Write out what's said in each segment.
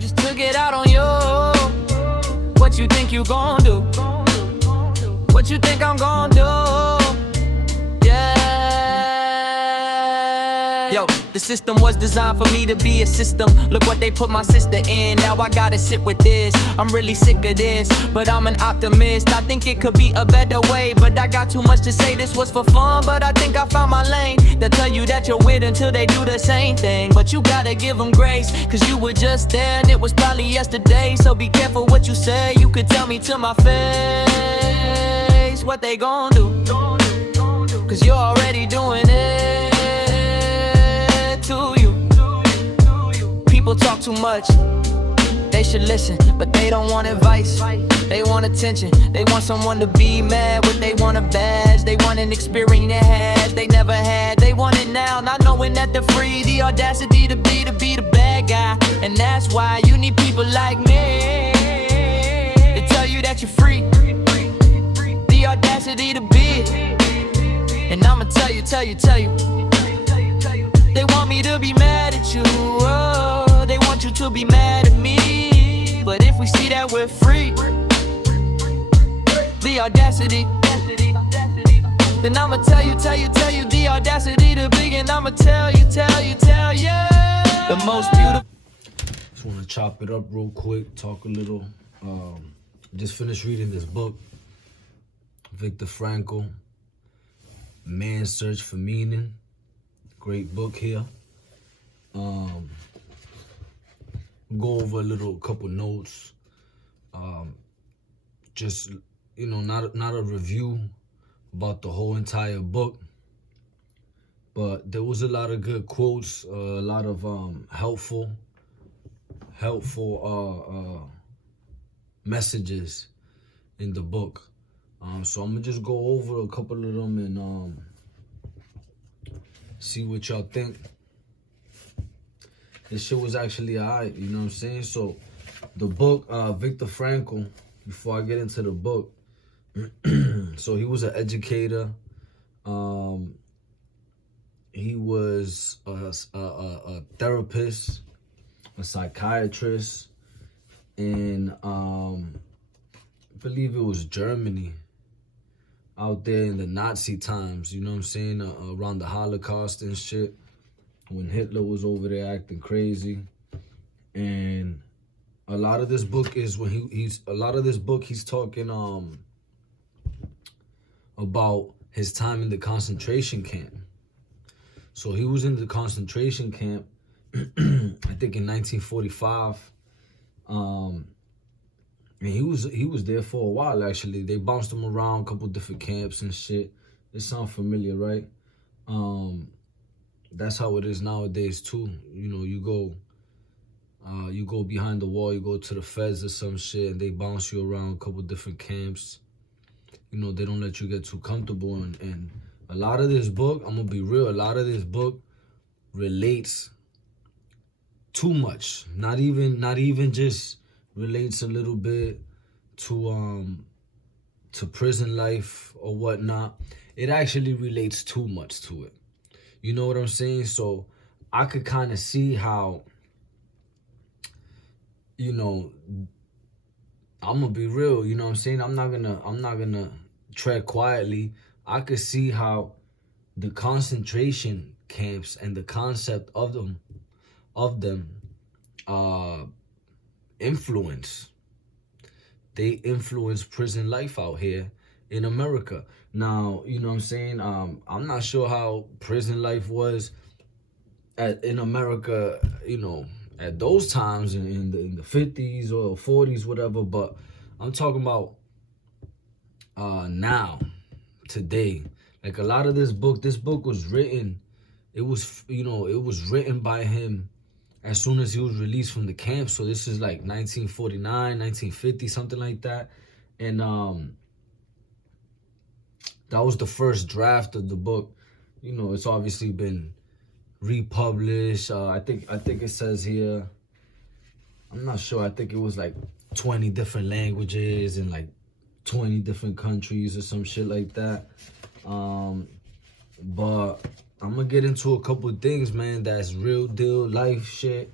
just took it out on you. What you think you gon' do? What you think I'm gon' do? Yeah. Yo, the system was designed for me to be a system. Look what they put my sister in. Now I gotta sit with this. I'm really sick of this, but I'm an optimist. I think it could be a better way, but I got too much to say. This was for fun, but I think I found my lane. They'll tell you that you're weird until they do the same thing, but you gotta give them grace, cause you were just there and it was probably yesterday. So be careful what you say. You could tell me to my face what they gon' do, cause you're already doing it to you. People talk too much, they should listen, but they don't want advice. They want attention, they want someone to be mad with. They want a badge, they want an experience they had, they never had. They want it now, not knowing that they're free. The audacity to be the bad guy. And that's why you need people like me to tell you that you're free. The audacity to be. And I'ma tell you. They want me to be mad at you, oh, they want you to be mad at me. But if we see that we're free, the audacity, then I'ma tell you the audacity to begin. I'ma tell you the most beautiful. Just want to chop it up real quick, talk a little. Just finished reading this book, Viktor Frankl, Man's Search for Meaning. Great book here. Go over a couple notes. Just, not a review about the whole entire book, but there was a lot of good quotes, a lot of helpful messages in the book. So I'm gonna just go over a couple of them and see what y'all think. This shit was actually alright, you know what I'm saying? So the book, Viktor Frankl, before I get into the book, so he was an educator. He was a therapist, a psychiatrist in, I believe it was Germany, out there in the Nazi times, you know what I'm saying, around the Holocaust and shit, when Hitler was over there acting crazy. And a lot of this book is when he's talking about his time in the concentration camp. So he was in the concentration camp, I think in 1945. And he was there for a while, actually. They bounced him around a couple different camps and shit. It sounds familiar, right? That's how it is nowadays too. You go behind the wall, you go to the feds or some shit, and they bounce you around a couple different camps. They don't let you get too comfortable. And a lot of this book, I'm gonna be real, a lot of this book relates too much. Not even just relates a little bit to prison life or whatnot. It actually relates too much to it. You know what I'm saying? So I could kind of see how, I'm gonna be real, you know what I'm saying? I'm not gonna tread quietly. I could see how the concentration camps and the concept of them influence prison life out here in America. Now, you know what I'm saying? I'm not sure how prison life was in America, at those times in the 50s or 40s, whatever. But I'm talking about now, today. Like a lot of this book was written. It was written by him as soon as he was released from the camp. So this is like 1949, 1950, something like that. And that was the first draft of the book. It's obviously been republished. I think it says here, I'm not sure, I think it was like 20 different languages in like 20 different countries or some shit like that. But I'm gonna get into a couple of things, man, that's real deal life shit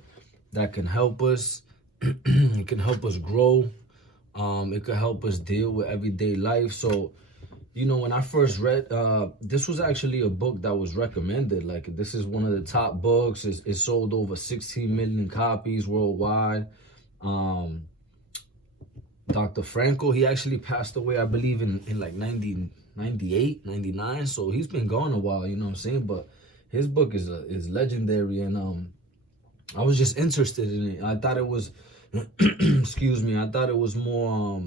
that can help us It can help us grow. It could help us deal with everyday life. So, when I first read, this was actually a book that was recommended. Like, this is one of the top books. It sold over 16 million copies worldwide. Um, Dr. Frankl, he actually passed away, I believe, in like 98, 99. So he's been gone a while, you know what I'm saying? But his book is legendary, and I was just interested in it. I thought it was, excuse me, I thought it was more,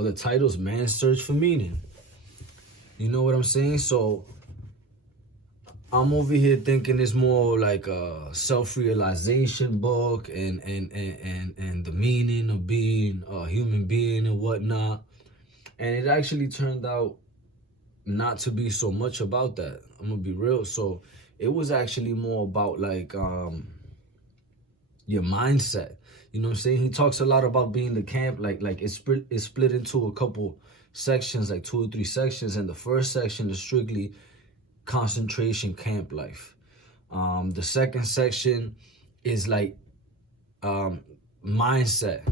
the title's Man's Search for Meaning. You know what I'm saying? So I'm over here thinking it's more like a self-realization book and the meaning of being a human being and whatnot. And it actually turned out not to be so much about that. I'm gonna be real. So it was actually more about like your mindset. You know what I'm saying? He talks a lot about being the camp, like it's split into a couple sections, like 2 or 3 sections, and the first section is strictly concentration camp life. The second section is like mindset,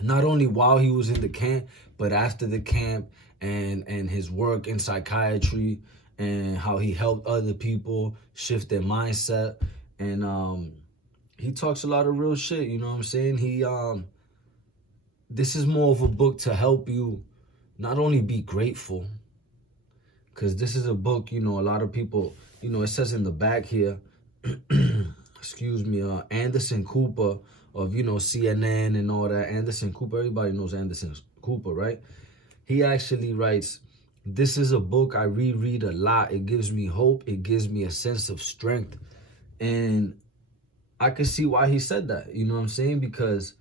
not only while he was in the camp, but after the camp, and his work in psychiatry and how he helped other people shift their mindset. And he talks a lot of real shit, you know what I'm saying? This is more of a book to help you not only be grateful, because this is a book, a lot of people, it says in the back here, excuse me, Anderson Cooper of, CNN and all that. Anderson Cooper, everybody knows Anderson Cooper, right? He actually writes, "This is a book I reread a lot. It gives me hope. It gives me a sense of strength." And I can see why he said that, you know what I'm saying? Because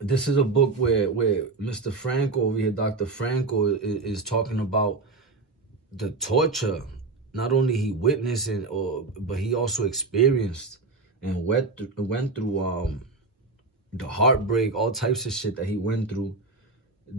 this is a book where Mr. Frankl over here, Dr. Frankl, is talking about the torture. Not only he witnessed it, but he also experienced and went through the heartbreak, all types of shit that he went through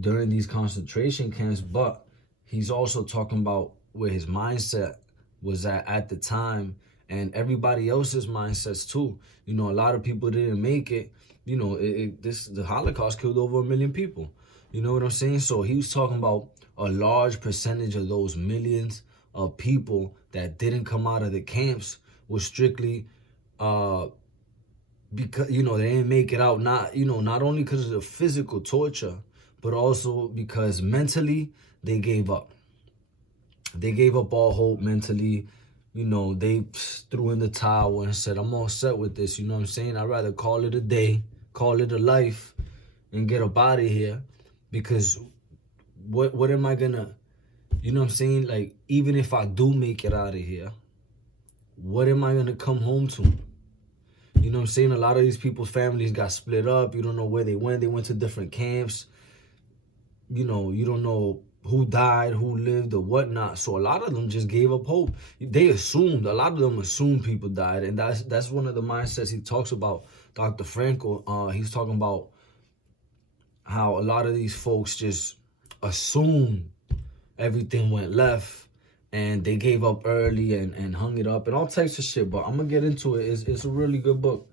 during these concentration camps. But he's also talking about where his mindset was at the time, and everybody else's mindsets too. A lot of people didn't make it. The Holocaust killed over 1 million people. You know what I'm saying? So he was talking about a large percentage of those millions of people that didn't come out of the camps was strictly because they didn't make it out, not only because of the physical torture, but also because mentally they gave up. They gave up all hope mentally. They threw in the towel and said, "I'm all set with this." You know what I'm saying? I'd rather call it a day, call it a life, and get up out of here. Because what am I gonna, you know what I'm saying? Like, even if I do make it out of here, what am I gonna come home to? You know what I'm saying? A lot of these people's families got split up. You don't know where they went. They went to different camps. You don't know who died, who lived, or whatnot. So a lot of them just gave up hope. A lot of them assumed people died. And that's one of the mindsets he talks about, Dr. Frankl. He's talking about how a lot of these folks just assume everything went left and they gave up early and hung it up and all types of shit. But I'm gonna get into it. It's a really good book.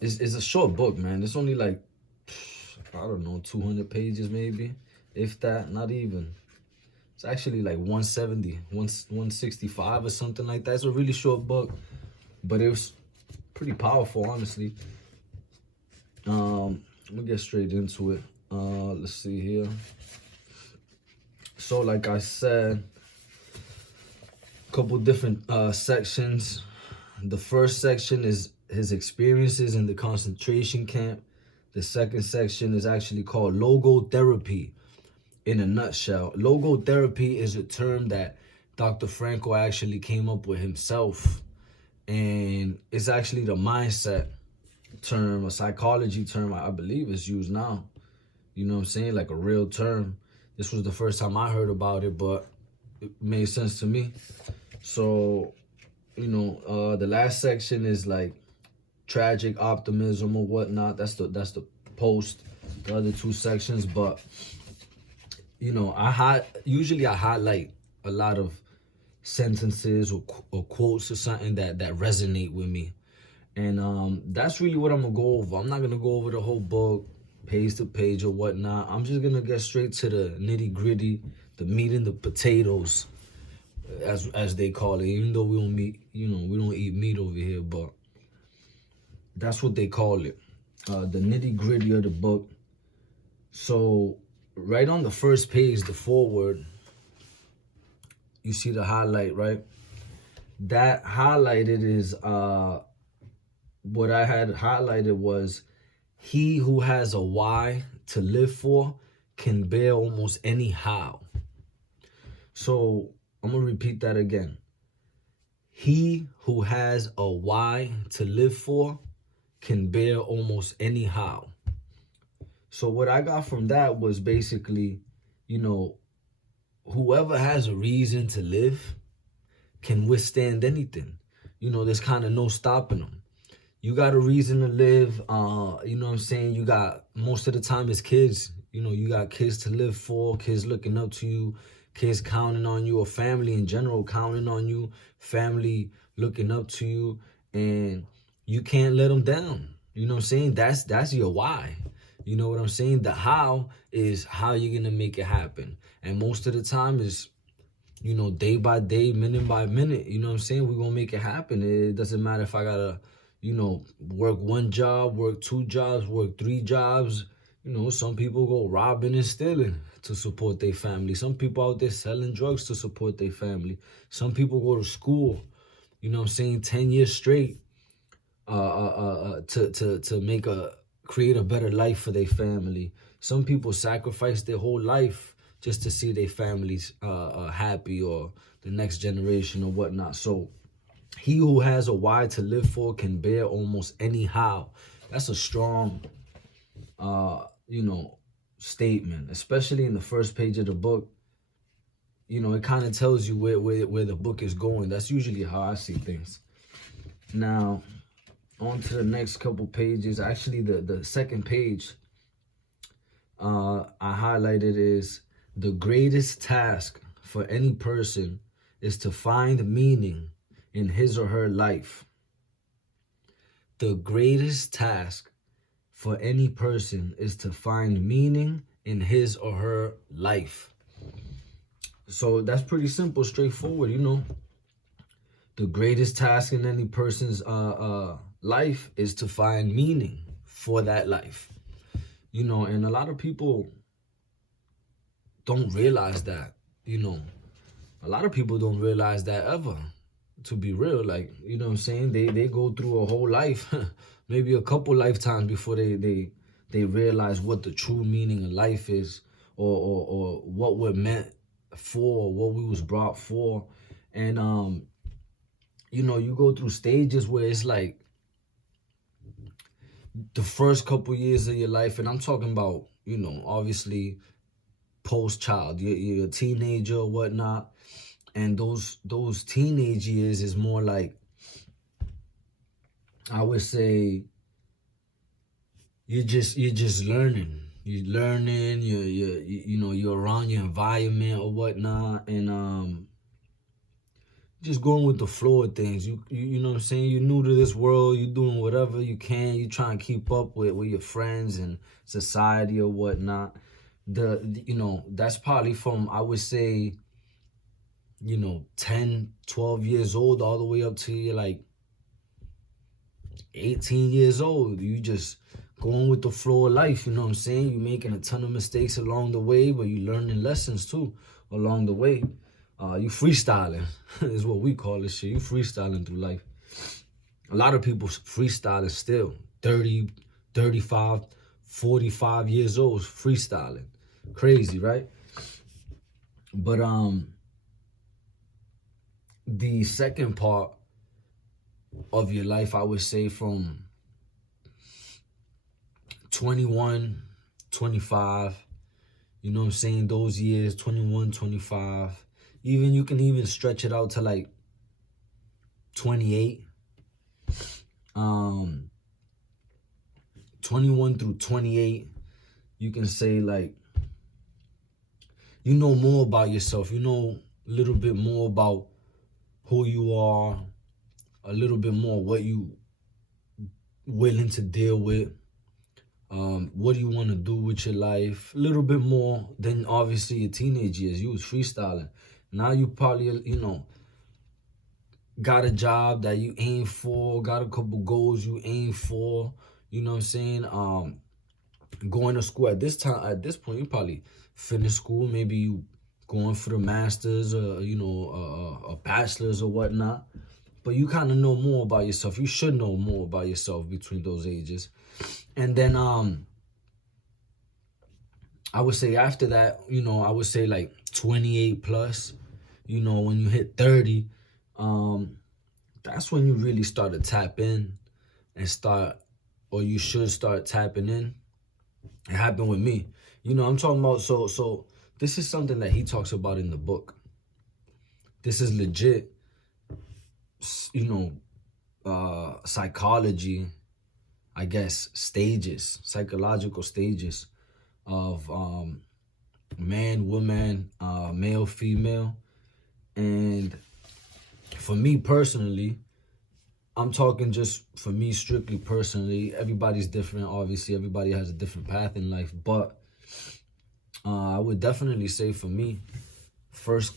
It's a short book, man. It's only like, I don't know, 200 pages maybe, if that, not even. It's actually like 170, 165 or something like that. It's a really short book, but it was pretty powerful, honestly. I'm gonna get straight into it. Let's see here. So like I said, a couple different sections. The first section is his experiences in the concentration camp. The second section is actually called logotherapy in a nutshell. Logotherapy is a term that Dr. Frankl actually came up with himself. And it's actually the mindset term, a psychology term, I believe is used now. You know what I'm saying? Like a real term. This was the first time I heard about it, but it made sense to me. So, the last section is like tragic optimism or whatnot. That's the post, the other 2 sections. But I highlight a lot of sentences or quotes or something that resonate with me. And that's really what I'm gonna go over. I'm not gonna go over the whole book, page to page or whatnot. I'm just gonna get straight to the nitty gritty, the meat and the potatoes, as they call it. Even though we don't we don't eat meat over here, but that's what they call it. The nitty gritty of the book. So right on the first page, the foreword, you see the highlight, right? That highlighted is what I had highlighted was, he who has a why to live for can bear almost any how. So I'm gonna repeat that again. He who has a why to live for can bear almost any how. So what I got from that was basically, whoever has a reason to live can withstand anything. There's kind of no stopping them. You got a reason to live, you know what I'm saying? You got, most of the time it's kids. You got kids to live for, kids looking up to you, kids counting on you, or family in general counting on you, family looking up to you, and you can't let them down. You know what I'm saying? That's your why. You know what I'm saying? The how is how you're going to make it happen. And most of the time is, day by day, minute by minute, you know what I'm saying? We're going to make it happen. It doesn't matter if I got to, work one job, work two jobs, work three jobs. Some people go robbing and stealing to support their family. Some people out there selling drugs to support their family. Some people go to school, 10 years straight to create a better life for their family. Some people sacrifice their whole life just to see their families happy, or the next generation or whatnot. So he who has a why to live for can bear almost any how. That's a strong, statement, especially in the first page of the book. It kind of tells you where the book is going. That's usually how I see things. Now, on to the next couple pages. Actually, the second page I highlighted is, the greatest task for any person is to find meaning in his or her life. The greatest task for any person is to find meaning in his or her life. So that's pretty simple, straightforward, The greatest task in any person's life is to find meaning for that life. And a lot of people don't realize that, A lot of people don't realize that ever, to be real. Like, what I'm saying? They go through a whole life, maybe a couple lifetimes before they realize what the true meaning of life is, or what we're meant for, what we was brought for. And you go through stages where it's like the first couple years of your life, and I'm talking about, obviously post-child, you're a teenager or whatnot, and those teenage years is more like, I would say, you're just learning. You're learning. You're around your environment or whatnot, and just going with the flow of things. You know what I'm saying? You're new to this world. You're doing whatever you can. You're trying to keep up with your friends and society or whatnot. That's probably from, I would say, 10, 12 years old, all the way up to you're like 18 years old. You just going with the flow of life, you know what I'm saying? You're making a ton of mistakes along the way, but you're learning lessons too along the way. You freestyling is what we call this shit. You freestyling through life. A lot of people freestyling still. 30, 35, 45 years old freestyling. Crazy, right? But the second part of your life, I would say from 21, 25, you know what I'm saying? Those years, 21, 25. Even you can even stretch it out to like 28. 21 through 28, you can say like, you know more about yourself. You know a little bit more about who you are, a little bit more what you willing to deal with. What do you want to do with your life? A little bit more than obviously your teenage years. You was freestyling. Now you probably, got a job that you aim for, got a couple goals you aim for. You know what I'm saying? Going to school at this point, you probably finish school. Maybe you going for the masters or, a bachelor's or whatnot. But you kind of know more about yourself. You should know more about yourself between those ages. And then I would say after that, I would say like 28 plus, when you hit 30, that's when you really start to tap in and you should start tapping in. It happened with me. I'm talking about, so this is something that he talks about in the book. This is legit, psychology, I guess, psychological stages of man, woman, male, female. And for me personally, I'm talking just for me strictly personally. Everybody's different, obviously. Everybody has a different path in life. But I would definitely say for me, first,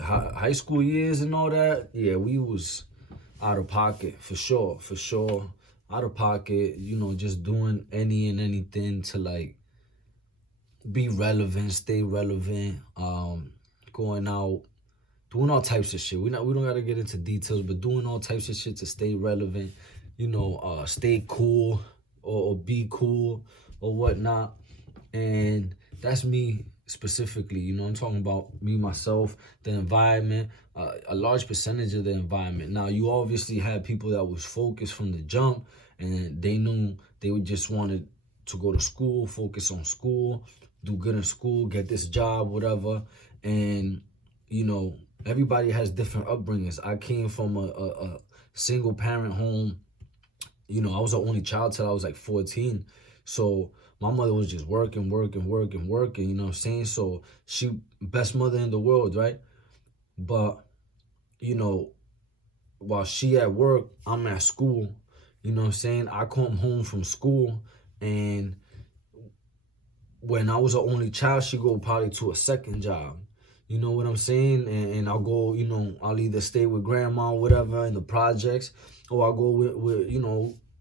high school years and all that, yeah, we was out of pocket, for sure. Out of pocket, just doing any and anything to like be relevant, stay relevant, going out, doing all types of shit. We don't gotta get into details, but doing all types of shit to stay relevant, stay cool or be cool or whatnot. And that's me specifically, I'm talking about me, myself, the environment, a large percentage of the environment. Now, you obviously had people that was focused from the jump, and they knew they would just wanted to go to school, focus on school, do good in school, get this job, whatever. And, everybody has different upbringings. I came from a single parent home. I was the only child till I was like 14. So my mother was just working, you know what I'm saying? So she, best mother in the world, right? But, while she at work, I'm at school, you know what I'm saying? I come home from school, and when I was the only child, she go probably to a second job. You know what I'm saying? And I'll go, I'll either stay with grandma or whatever in the projects, or I'll go with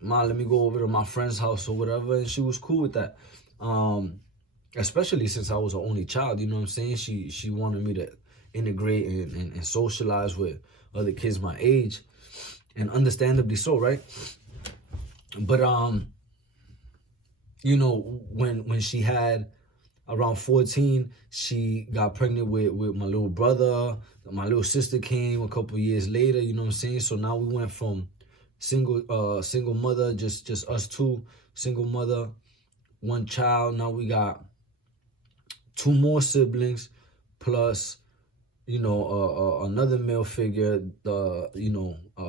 Ma, let me go over to my friend's house or whatever. And she was cool with that. Especially since I was the only child, you know what I'm saying? She wanted me to integrate and socialize with other kids my age. And understandably so, right? But, when she had around 14, she got pregnant with my little brother. My little sister came a couple years later, you know what I'm saying? So now we went from single mother, just us two, single mother, one child. Now we got two more siblings, plus, another male figure,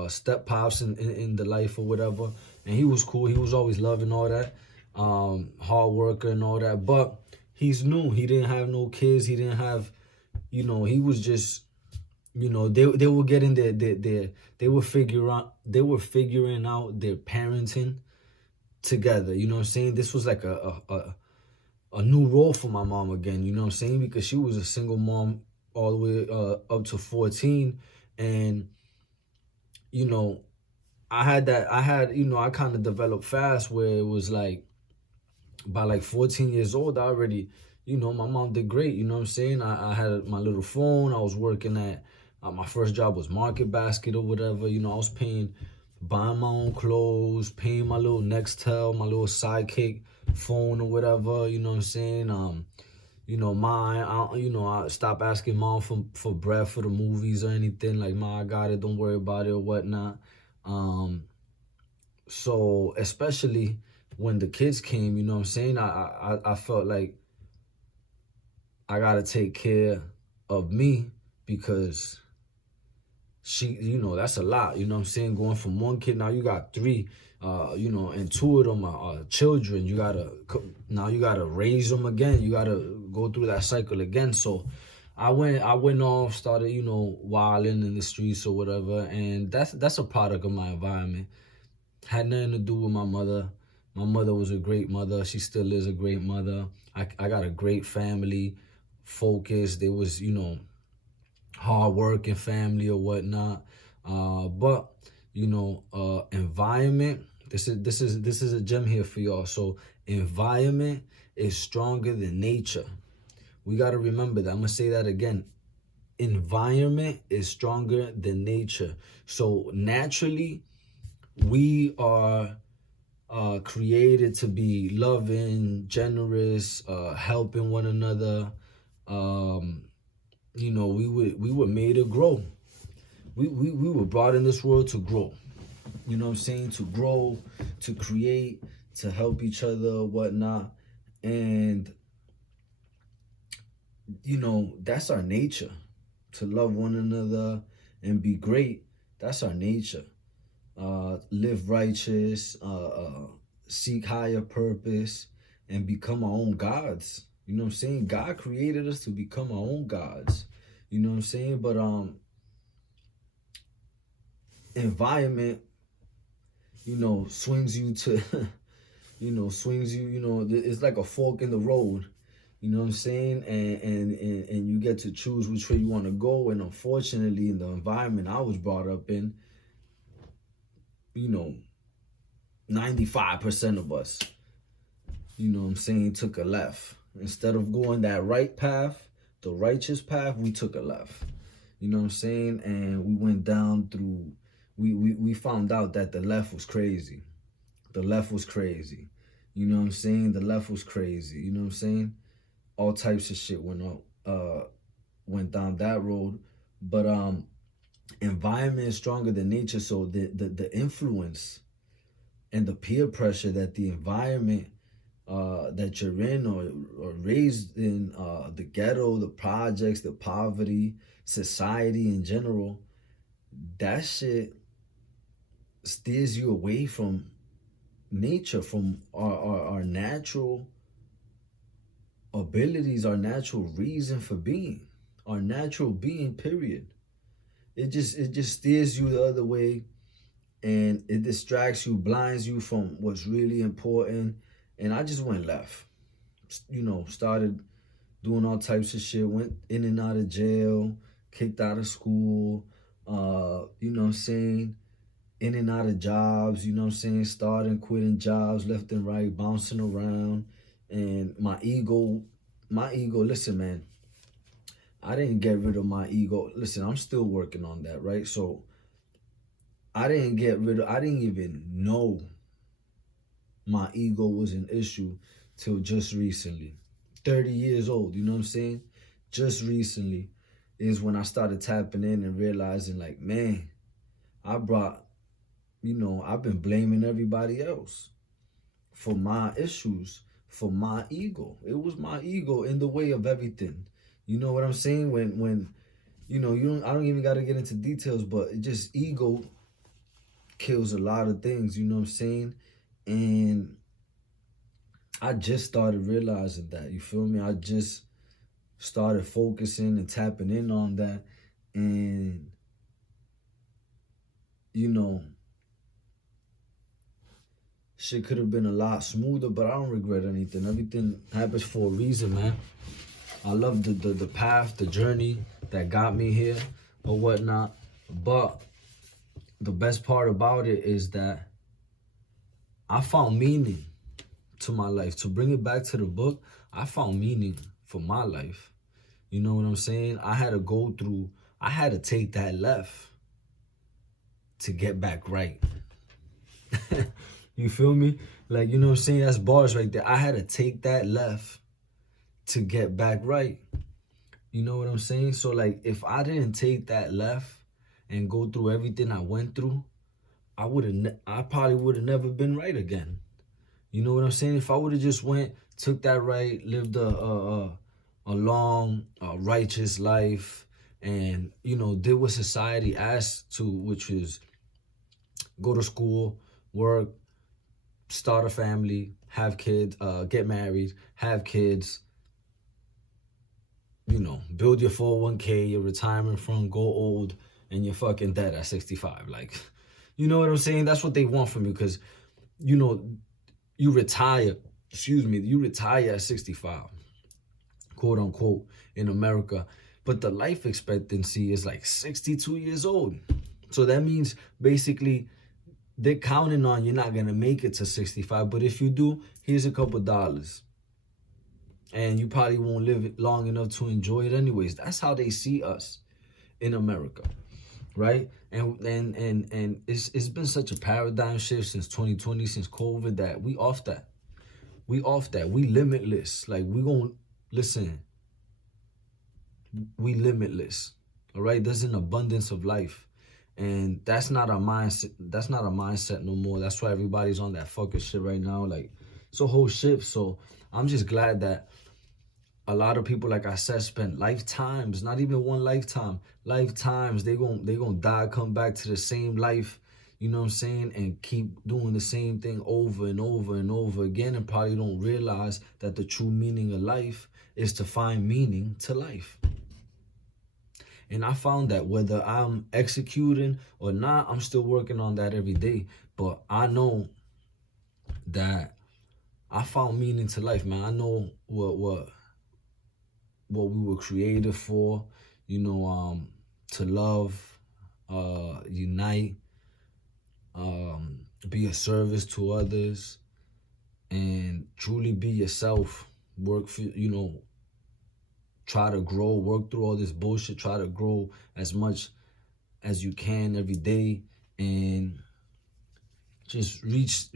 step pops in the life or whatever. And he was cool. He was always loving all that, hard worker and all that. But he's new. He didn't have no kids. He didn't have, he was just, they were getting they were figuring out their parenting together. You know what I'm saying? This was like a new role for my mom again. You know what I'm saying? Because she was a single mom all the way up to 14, and I kind of developed fast, where it was like by like 14 years old, I already, my mom did great. You know what I'm saying? I had my little phone. I was working at, my first job was Market Basket or whatever. I was buying my own clothes, paying my little Nextel, my little Sidekick phone or whatever. You know what I'm saying? I stopped asking mom for bread for the movies or anything. Like, Ma, I got it, don't worry about it or whatnot. So especially when the kids came, you know what I'm saying? I felt like I gotta take care of me, because she, that's a lot, you know what I'm saying? Going from one kid, now you got three, and two of them are children. You gotta raise them again. You gotta go through that cycle again. So I went off, started, wilding in the streets or whatever, and that's a product of my environment. Had nothing to do with my mother. My mother was a great mother. She still is a great mother. I got a great family, focused. They was, hard working family or whatnot. But environment. This is a gem here for y'all. So environment is stronger than nature. We got to remember that. I'm gonna say that again. Environment is stronger than nature. So naturally, we are created to be loving, generous, helping one another. We were made to grow. We were brought in this world to grow. You know what I'm saying? To grow, to create, to help each other, whatnot. And, that's our nature. To love one another and be great, that's our nature. Live righteous, seek higher purpose, and become our own gods. You know what I'm saying? God created us to become our own gods. You know what I'm saying? But environment, swings you to, it's like a fork in the road. You know what I'm saying? And you get to choose which way you want to go. And unfortunately, in the environment I was brought up in, 95% of us, took a left. Instead of going that right path, the righteous path, we took a left. You know what I'm saying? And we went down through, we found out that the left was crazy. The left was crazy. You know what I'm saying? The left was crazy. You know what I'm saying? All types of shit went down that road. But environment is stronger than nature. So the influence and the peer pressure that the environment that you're in or raised in, the ghetto, the projects, the poverty, society in general, that shit steers you away from nature, from our natural abilities, our natural reason for being, our natural being, period. It just steers you the other way, and it distracts you, blinds you from what's really important. And I just went left. Started doing all types of shit, went in and out of jail, kicked out of school, in and out of jobs, starting, quitting jobs left and right, bouncing around. And my ego, listen, man, I didn't get rid of my ego. Listen, I'm still working on that, right? So I didn't even know my ego was an issue till just recently. 30 years old, you know what I'm saying? Just recently is when I started tapping in and realizing, like, man, I've been blaming everybody else for my issues, for my ego. It was my ego in the way of everything. You know what I'm saying? When I don't even got to get into details, but it just, ego kills a lot of things, you know what I'm saying? And I just started realizing that, you feel me? I just started focusing and tapping in on that. And, shit could have been a lot smoother, but I don't regret anything. Everything happens for a reason, man. I love the path, the journey that got me here or whatnot. But the best part about it is that I found meaning to my life. To bring it back to the book, I found meaning for my life. You know what I'm saying? I had to take that left to get back right. You feel me? Like, you know what I'm saying? That's bars right there. I had to take that left to get back right. You know what I'm saying? So, like, if I didn't take that left and go through everything I went through, I probably would have never been right again. You know what I'm saying? If I would have just took that right, lived a long, righteous life, and, did what society asked to, which is go to school, work, start a family, have kids, get married, have kids, build your 401k, your retirement fund, go old, and you're fucking dead at 65. Like, you know what I'm saying? That's what they want from you, because, you know, you retire, you retire at 65, quote unquote, in America. But the life expectancy is like 62 years old. So that means basically they're counting on you're not going to make it to 65. But if you do, here's a couple dollars. And you probably won't live it long enough to enjoy it anyways. That's how they see us in America, right? And it's been such a paradigm shift since 2020, since COVID, that we off that. We off that. We limitless. Like, we gonna listen. We limitless. All right. There's an abundance of life, and that's not our mindset. That's not a mindset no more. That's why everybody's on that fucking shit right now. Like, it's a whole shift. So I'm just glad that a lot of people, like I said, spend lifetimes, not even one lifetime, lifetimes. They gonna die, come back to the same life, you know what I'm saying, and keep doing the same thing over and over and over again, and probably don't realize that the true meaning of life is to find meaning to life. And I found that whether I'm executing or not, I'm still working on that every day. But I know that I found meaning to life, man. I know what we were created for, to love, unite, be a service to others, and truly be yourself. Work for, try to grow, work through all this bullshit, try to grow as much as you can every day, and just reach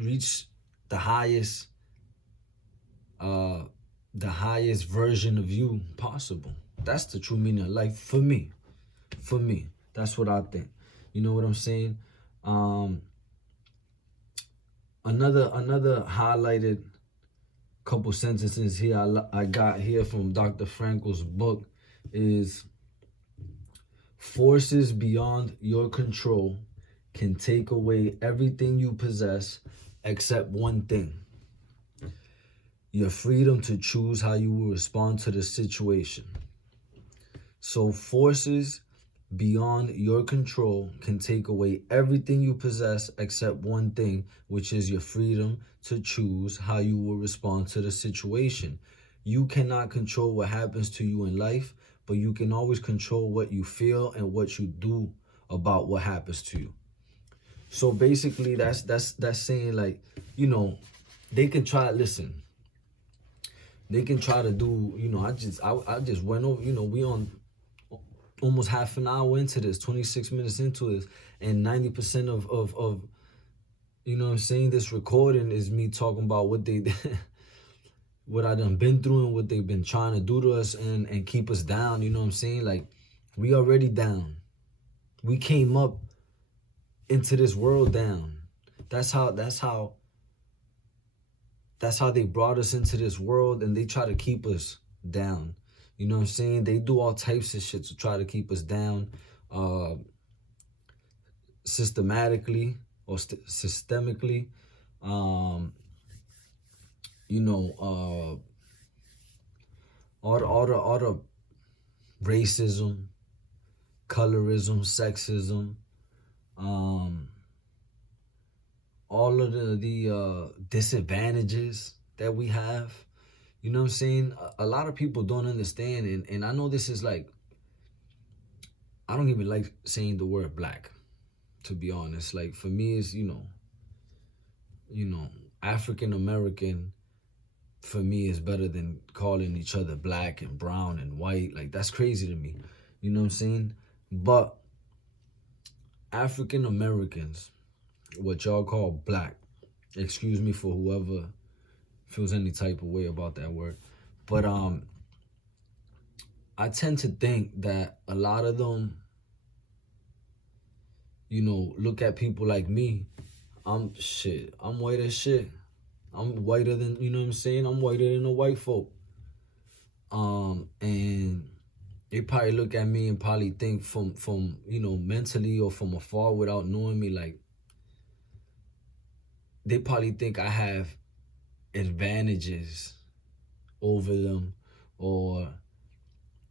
the highest version of you possible. That's the true meaning of life for me. That's what I think. You know what I'm saying? Another highlighted couple sentences here I got here from Dr. Frankl's book is: forces beyond your control can take away everything you possess except one thing: your freedom to choose how you will respond to the situation. So forces beyond your control can take away everything you possess except one thing, which is your freedom to choose how you will respond to the situation. You cannot control what happens to you in life, but you can always control what you feel and what you do about what happens to you. So basically that's saying, like, they can try, listen, they can try to do, I just went over, we on almost half an hour into this, 26 minutes into this, and 90% of you know what I'm saying, this recording is me talking about what they what I done been through and what they've been trying to do to us and keep us down. You know what I'm saying? Like, we already down. We came up into this world down. That's how they brought us into this world, and they try to keep us down. You know what I'm saying? They do all types of shit to try to keep us down, systematically or systemically. All the racism, colorism, sexism, all of the disadvantages that we have. You know what I'm saying? A lot of people don't understand, and I know this is like, I don't even like saying the word black, to be honest. Like, for me, it's, African American, for me, is better than calling each other black and brown and white. Like, that's crazy to me. You know what I'm saying? But African Americans, what y'all call black, excuse me for whoever feels any type of way about that word, but I tend to think that a lot of them, look at people like me. I'm white as shit. I'm whiter than, you know what I'm saying? I'm whiter than the white folk. And they probably look at me and probably think from mentally or from afar, without knowing me, like, they probably think I have advantages over them, or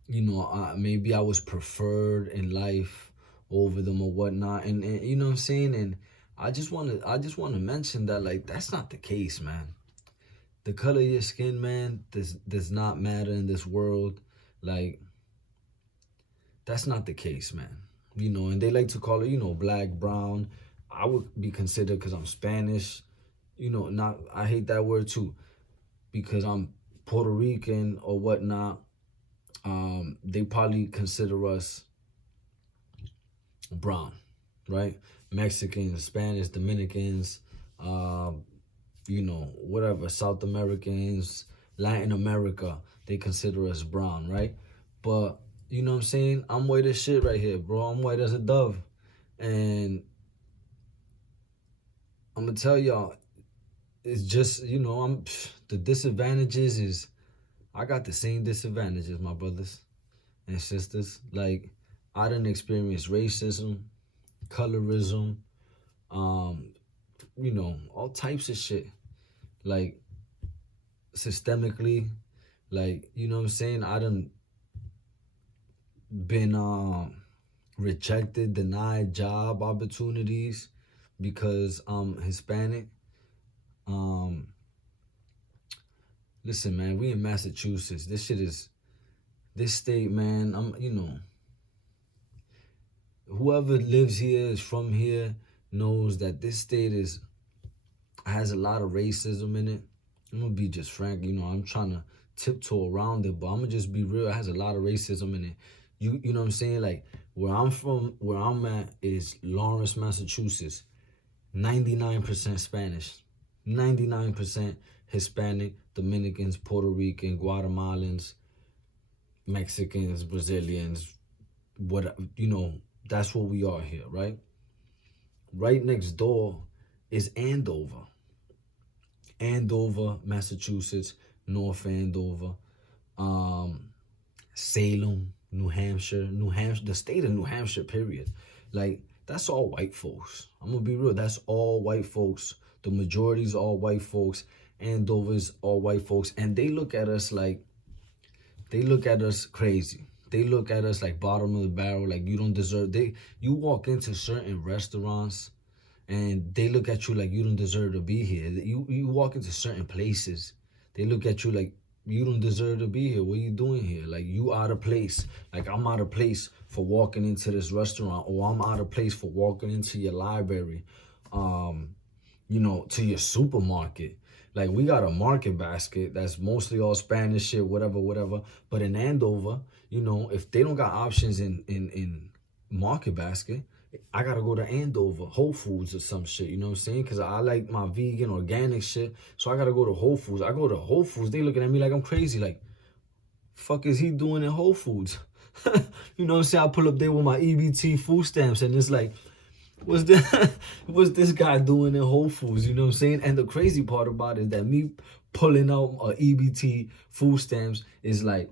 maybe I was preferred in life over them or whatnot, and you know what I'm saying. And I just want to mention that, like, that's not the case, man. The color of your skin, man, does not matter in this world. Like, that's not the case, man. And they like to call it, black, brown. I would be considered, because I'm Spanish. Not, I hate that word too, because I'm Puerto Rican or whatnot. They probably consider us brown, right? Mexicans, Spanish, Dominicans, whatever, South Americans, Latin America, they consider us brown, right? But you know what I'm saying? I'm white as shit right here, bro. I'm white as a dove. And I'm gonna tell y'all, it's just, the disadvantages is, I got the same disadvantages, my brothers and sisters. Like, I didn't experience racism, colorism, all types of shit. Like, systemically, like, you know what I'm saying? I done been rejected, denied job opportunities because I'm Hispanic. Listen, man, we in Massachusetts. This state, man, whoever lives here is from here knows that this state has a lot of racism in it. I'm gonna be just frank, I'm trying to tiptoe around it, but I'm gonna just be real. It has a lot of racism in it. You know what I'm saying? Like, where I'm from, where I'm at is Lawrence, Massachusetts. 99% Spanish, 99% Hispanic, Dominicans, Puerto Rican, Guatemalans, Mexicans, Brazilians, that's what we are here, right? Right next door is Andover. Andover, Massachusetts, North Andover, Salem, New Hampshire, the state of New Hampshire, period. Like, that's all white folks. I'm gonna be real, that's all white folks. The majority's all white folks. Andover's all white folks. And they look at us crazy. They look at us like bottom of the barrel, like you don't deserve. You walk into certain restaurants and they look at you like you don't deserve to be here. You walk into certain places, they look at you like you don't deserve to be here. What are you doing here? Like, you out of place. Like, I'm out of place for walking into this restaurant, or I'm out of place for walking into your library, to your supermarket. Like, we got a market basket that's mostly all Spanish shit, whatever. But in Andover, if they don't got options in market basket, I gotta go to Andover, Whole Foods or some shit, you know what I'm saying? Because I like my vegan, organic shit, so I gotta go to Whole Foods. I go to Whole Foods, they looking at me like I'm crazy, like, fuck is he doing in Whole Foods? You know what I'm saying? I pull up there with my EBT food stamps, and it's like, what's this guy doing in Whole Foods? You know what I'm saying? And the crazy part about it is that me pulling out EBT food stamps is like,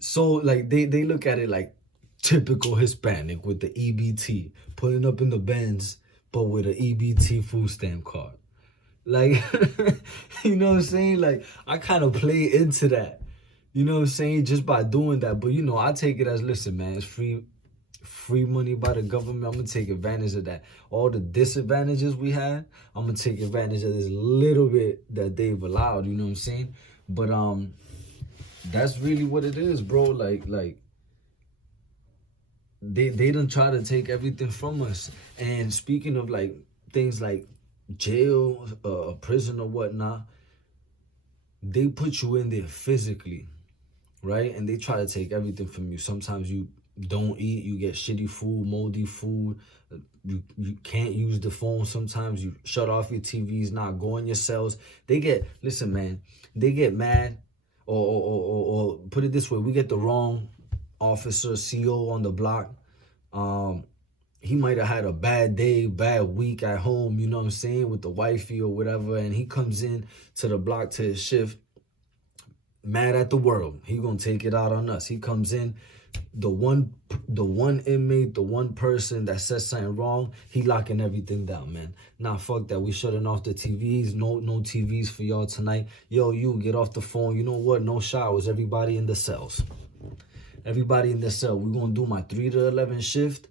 so like they look at it like typical Hispanic with the EBT, pulling up in the Benz, but with an EBT food stamp card. Like, you know what I'm saying? Like, I kind of play into that, you know what I'm saying, just by doing that. But, I take it as, listen, man, it's free money by the government. I'm going to take advantage of that. All the disadvantages we had, I'm going to take advantage of this little bit that they've allowed, you know what I'm saying? But that's really what it is, bro. Like they done try to take everything from us. And speaking of like things like jail, prison or whatnot, they put you in there physically, right? And they try to take everything from you. Sometimes you don't eat, you get shitty food, moldy food. You can't use the phone. Sometimes you shut off your TVs, not go in your cells. They get mad, or put it this way, we get the wrong officer, CO on the block. He might have had a bad day, bad week at home, you know what I'm saying, with the wifey or whatever, and he comes in to the block to his shift. mad at the world. He gonna take it out on us. He comes in, the one inmate, the one person that says something wrong, he locking everything down, man. Nah, fuck that. We shutting off the TVs. No TVs for y'all tonight. Yo, you get off the phone. You know what? No showers. Everybody in the cells. Everybody in the cell. We're gonna do my 3 to 11 shift.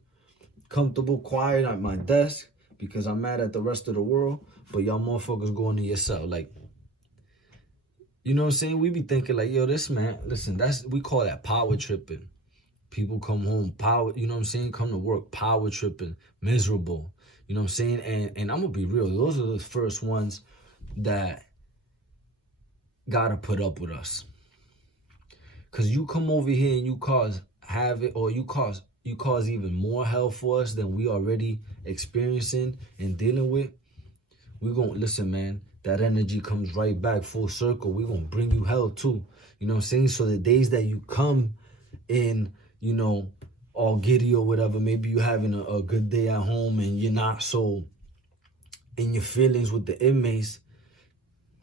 Comfortable, quiet at my desk because I'm mad at the rest of the world. But y'all motherfuckers going to your cell. Like, you know what I'm saying? We be thinking like, yo, this man, listen, we call that power tripping. People come home power, you know what I'm saying? Come to work power tripping, miserable. You know what I'm saying? And I'm gonna be real. Those are the first ones that gotta put up with us. Cause you come over here and you cause havoc, or you cause even more hell for us than we already experiencing and dealing with. We gonna listen, man. That energy comes right back full circle. We gonna bring you hell too. You know what I'm saying? So the days that you come in, you know, all giddy or whatever, maybe you having a good day at home and you're not so in your feelings with the inmates,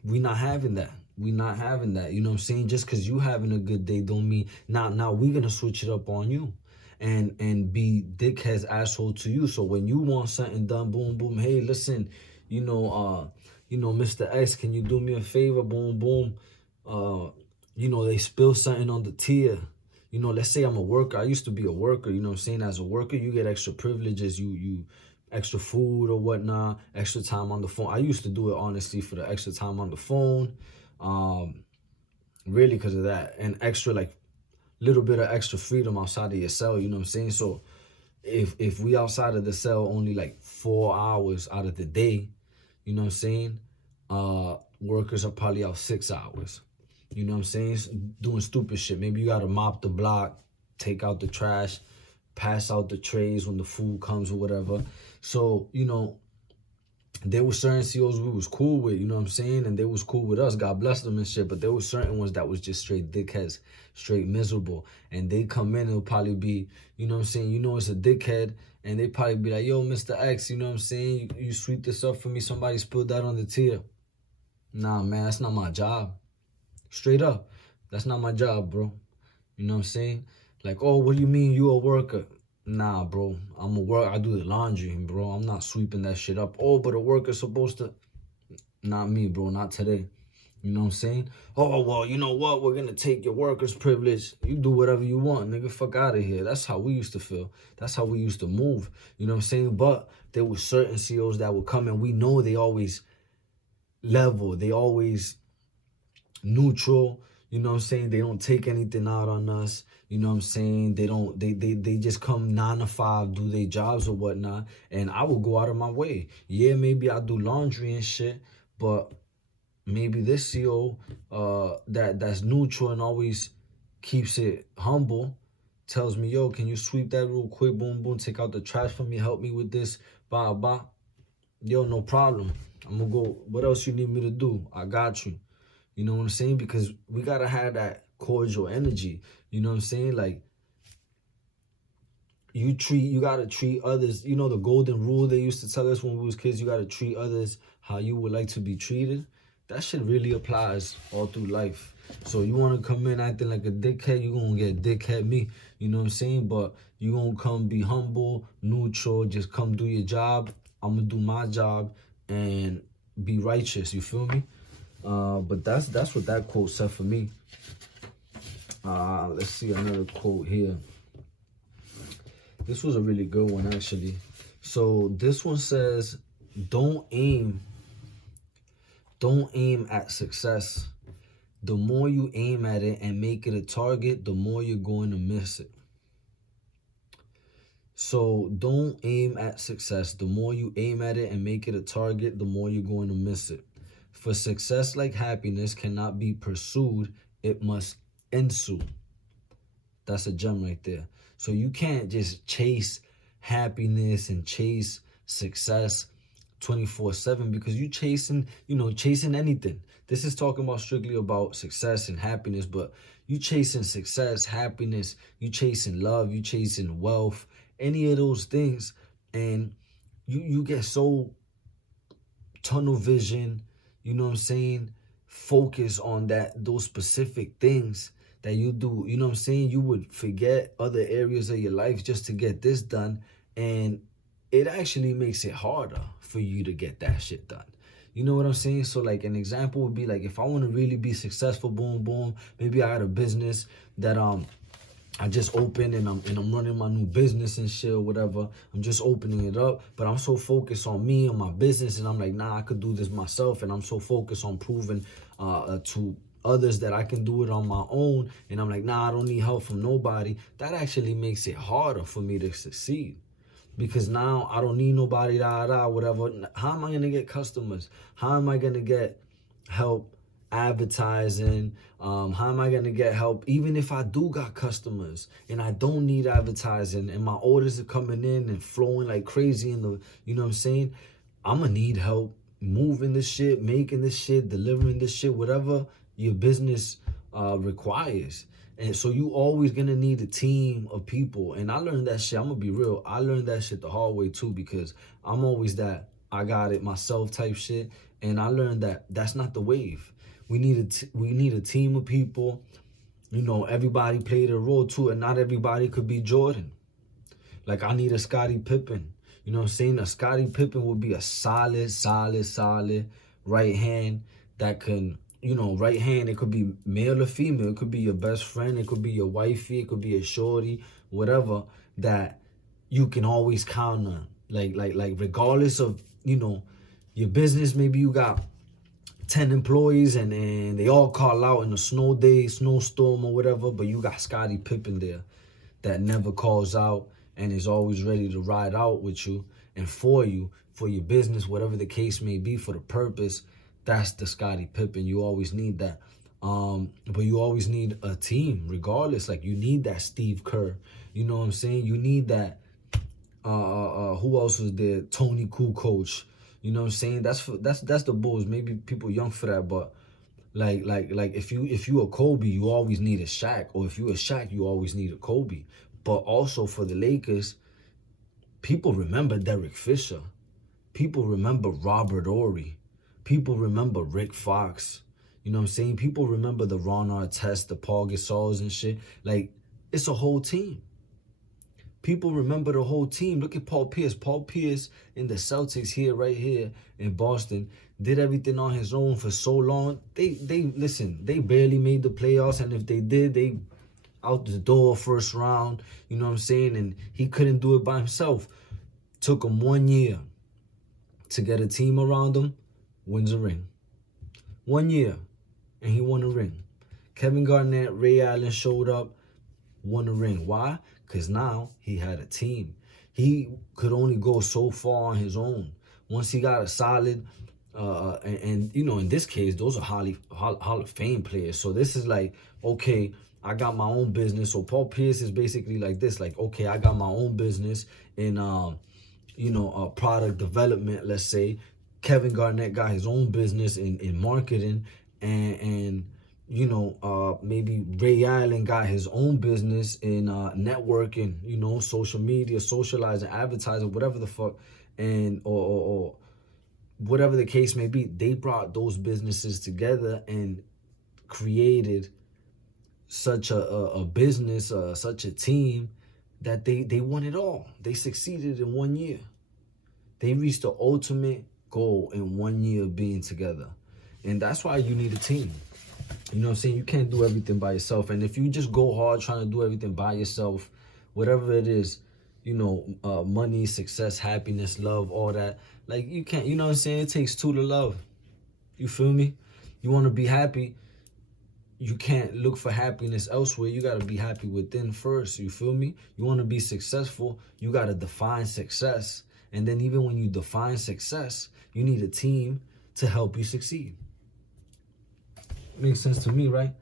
we not having that. We not having that. You know what I'm saying? Just because you having a good day don't mean now we gonna switch it up on you and be dickheads asshole to you. So when you want something done, boom, boom, hey, listen, Mr. X, can you do me a favor? Boom, boom. They spill something on the tier. Let's say I'm a worker. I used to be a worker, you know what I'm saying? As a worker, you get extra privileges, you extra food or whatnot, extra time on the phone. I used to do it, honestly, for the extra time on the phone. Really because of that. And extra, like, little bit of extra freedom outside of your cell, you know what I'm saying? So if we outside of the cell only like 4 hours out of the day, you know what I'm saying? Workers are probably out 6 hours. You know what I'm saying? Doing stupid shit. Maybe you gotta mop the block, take out the trash, pass out the trays when the food comes or whatever. So, there were certain COs we was cool with, you know what I'm saying? And they was cool with us. God bless them and shit. But there were certain ones that was just straight dickheads, straight miserable. And they come in, it'll probably be, you know what I'm saying? It's a dickhead. And they probably be like, yo, Mr. X, you know what I'm saying? You sweep this up for me. Somebody spilled that on the tier. Nah, man, that's not my job. Straight up. That's not my job, bro. You know what I'm saying? Like, oh, what do you mean you a worker? Nah, bro. I'm a worker. I do the laundry, bro. I'm not sweeping that shit up. Oh, but a worker's supposed to... Not me, bro. Not today. You know what I'm saying? Oh, well, you know what? We're going to take your worker's privilege. You do whatever you want, nigga. Fuck out of here. That's how we used to feel. That's how we used to move. You know what I'm saying? But there were certain COs that would come and we know they always level. They always neutral. You know what I'm saying? They don't take anything out on us. You know what I'm saying? They just come 9 to 5, do their jobs or whatnot. And I will go out of my way. Yeah, maybe I do laundry and shit, but maybe this CO that's neutral and always keeps it humble tells me, yo, can you sweep that real quick? Boom, boom, take out the trash for me, help me with this, blah, blah. Yo, no problem. I'm gonna go, what else you need me to do? I got you. You know what I'm saying? Because we gotta have that cordial energy. You know what I'm saying? Like, you gotta treat others. The golden rule they used to tell us when we was kids, you gotta treat others how you would like to be treated. That shit really applies all through life. So you wanna come in acting like a dickhead, you gonna get dickhead me. You know what I'm saying? But you gonna come be humble, neutral, just come do your job. I'm gonna do my job and be righteous. You feel me? But that's what that quote said for me. Let's see another quote here. This was a really good one, actually. So this one says, don't aim at success. The more you aim at it and make it a target, the more you're going to miss it. So don't aim at success. The more you aim at it and make it a target, the more you're going to miss it. For success, like happiness, cannot be pursued. It must ensue. That's a gem right there. So you can't just chase happiness and chase success 24/7 because you chasing anything. This is talking about strictly about success and happiness, but you chasing success, happiness, you chasing love, you chasing wealth, any of those things, and you get so tunnel vision, you know what I'm saying, focus on those specific things that you do, you know what I'm saying, you would forget other areas of your life just to get this done. And it actually makes it harder for you to get that shit done. You know what I'm saying? So like an example would be like, if I want to really be successful, boom, boom, maybe I got a business that I just opened, and I'm running my new business and shit or whatever. I'm just opening it up, but I'm so focused on me and my business, and I'm like, nah, I could do this myself. And I'm so focused on proving to others that I can do it on my own. And I'm like, nah, I don't need help from nobody. That actually makes it harder for me to succeed, because now I don't need nobody, whatever. How am I gonna get customers? How am I gonna get help advertising? How am I gonna get help even if I do got customers and I don't need advertising and my orders are coming in and flowing like crazy in the, you know what I'm saying? I'm gonna need help moving this shit, making this shit, delivering this shit, whatever your business requires. And so you always gonna need a team of people. And I learned that shit, I'm gonna be real, I learned that shit the hard way too, because I'm always that I got it myself type shit. And I learned that that's not the wave. We need a team of people. You know, everybody played a role too, and not everybody could be Jordan. Like, I need a Scottie Pippen. You know what I'm saying? A Scottie Pippen would be a solid right hand that can, you know, right hand, it could be male or female. It could be your best friend. It could be your wifey. It could be a shorty, whatever, that you can always count on. Like regardless of, you know, your business, maybe you got 10 employees and they all call out in a snow day, snowstorm or whatever, but you got Scottie Pippen there that never calls out and is always ready to ride out with you and for you, for your business, whatever the case may be, for the purpose. That's the Scottie Pippen. You always need that. But you always need a team regardless. Like, you need that Steve Kerr. You know what I'm saying? You need that, who else was there? Tony Kukoc. You know what I'm saying? That's the Bulls. Maybe people young for that, but like if you a Kobe, you always need a Shaq, or if you a Shaq, you always need a Kobe. But also for the Lakers, people remember Derek Fisher, people remember Robert Horry, people remember Rick Fox. You know what I'm saying? People remember the Ron Artest, the Paul Gasols and shit. Like, it's a whole team. People remember the whole team. Look at Paul Pierce. Paul Pierce in the Celtics here, right here in Boston, did everything on his own for so long. They listen, they barely made the playoffs, and if they did, they out the door first round. You know what I'm saying? And he couldn't do it by himself. Took him 1 year to get a team around him, wins a ring. 1 year, and he won a ring. Kevin Garnett, Ray Allen showed up, won a ring. Why? Because now he had a team. He could only go so far on his own. Once he got a solid, and you know, in this case, those are Hall of Fame players. So this is like, okay, I got my own business. So Paul Pierce is basically like this, like, okay, I got my own business in, you know, product development, let's say. Kevin Garnett got his own business in marketing, and you know, maybe Ray Allen got his own business in networking, you know, social media, socializing, advertising, whatever the fuck, and or whatever the case may be. They brought those businesses together and created such a business, such a team that they won it all. They succeeded in 1 year. They reached the ultimate goal in 1 year of being together. And that's why you need a team. You know what I'm saying? You can't do everything by yourself. And if you just go hard trying to do everything by yourself, whatever it is, you know, money, success, happiness, love, all that, like, you can't, you know what I'm saying? It takes two to love. You feel me? You want to be happy, you can't look for happiness elsewhere. You got to be happy within first. You feel me? You want to be successful, you got to define success. And then even when you define success, you need a team to help you succeed. Makes sense to me, right?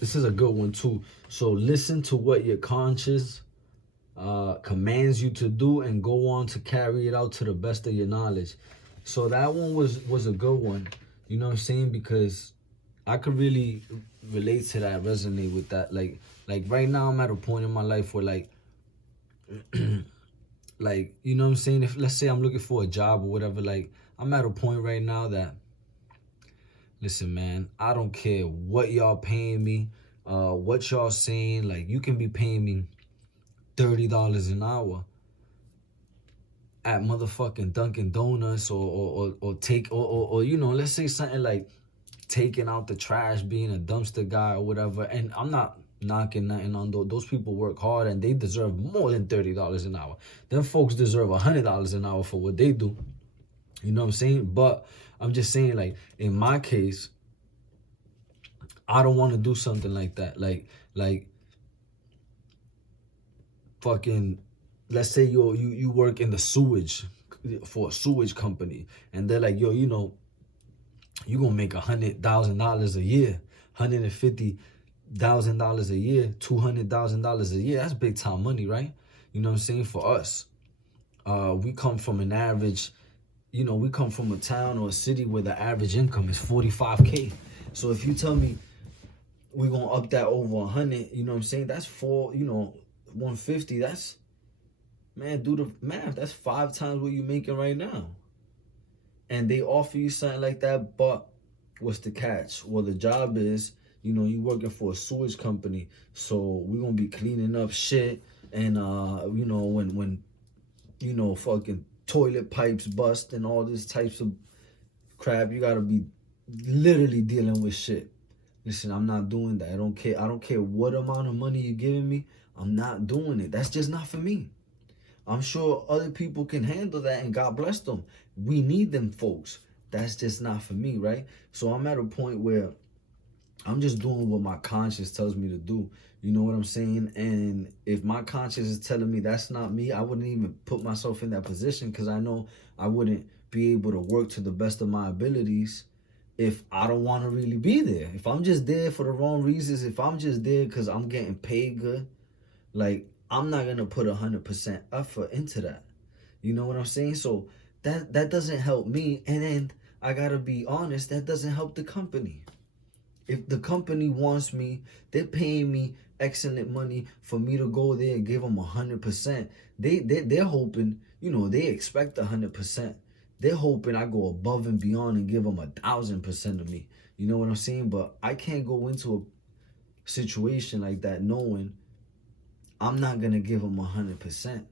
This is a good one too. So listen to what your conscience commands you to do, and go on to carry it out to the best of your knowledge. So that one was a good one. You know what I'm saying? Because I could really relate to that, resonate with that. Like right now I'm at a point in my life where like like, you know what I'm saying, if let's say I'm looking for a job or whatever, like I'm at a point right now that, listen, man, I don't care what y'all paying me, what y'all saying. Like, you can be paying me $30 an hour at motherfucking Dunkin' Donuts, or take, or you know, let's say something like taking out the trash, being a dumpster guy or whatever. And I'm not knocking nothing on those people. Work hard and they deserve more than $30 an hour. Them folks deserve $100 an hour for what they do. You know what I'm saying? But I'm just saying, like, in my case, I don't want to do something like that. Like fucking, let's say you work in the sewage for a sewage company, and they're like, yo, you know, you gonna make $100,000 a year, $150,000 a year, $200,000 a year. That's big time money, right? You know what I'm saying? For us, we come from an average, you know, we come from a town or a city where the average income is 45K. So if you tell me we're gonna up that over 100, you know what I'm saying? That's 150. That's, man, do the math. That's 5 times what you're making right now. And they offer you something like that, but what's the catch? Well, the job is, you know, you working for a sewage company, so we're gonna be cleaning up shit, and you know, when you know, fucking toilet pipes bust and all these types of crap, you gotta be literally dealing with shit. Listen, I'm not doing that. I don't care what amount of money you're giving me. I'm not doing it. That's just not for me. I'm sure other people can handle that, and God bless them. We need them folks. That's just not for me, right? So I'm at a point where I'm just doing what my conscience tells me to do. You know what I'm saying? And if my conscience is telling me that's not me, I wouldn't even put myself in that position, because I know I wouldn't be able to work to the best of my abilities if I don't want to really be there. If I'm just there for the wrong reasons, if I'm just there because I'm getting paid good, like, I'm not gonna put 100% effort into that. You know what I'm saying? So that doesn't help me. And then I gotta be honest, that doesn't help the company. If the company wants me, they're paying me excellent money for me to go there and give them 100%. They're hoping, you know, they expect 100%. They're hoping I go above and beyond and give them 1,000% of me. You know what I'm saying? But I can't go into a situation like that knowing I'm not gonna give them 100%,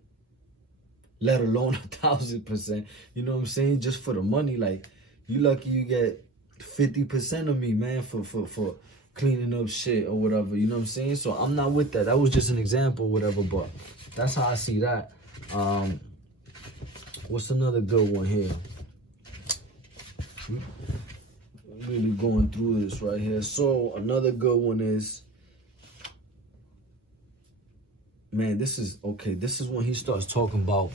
let alone 1,000%. You know what I'm saying? Just for the money. Like, you lucky you get 50% of me, man, for cleaning up shit or whatever. You know what I'm saying? So I'm not with that. That was just an example, whatever. But that's how I see that. What's another good one here? Really going through this right here. So another good one is, man, this is okay. This is when he starts talking about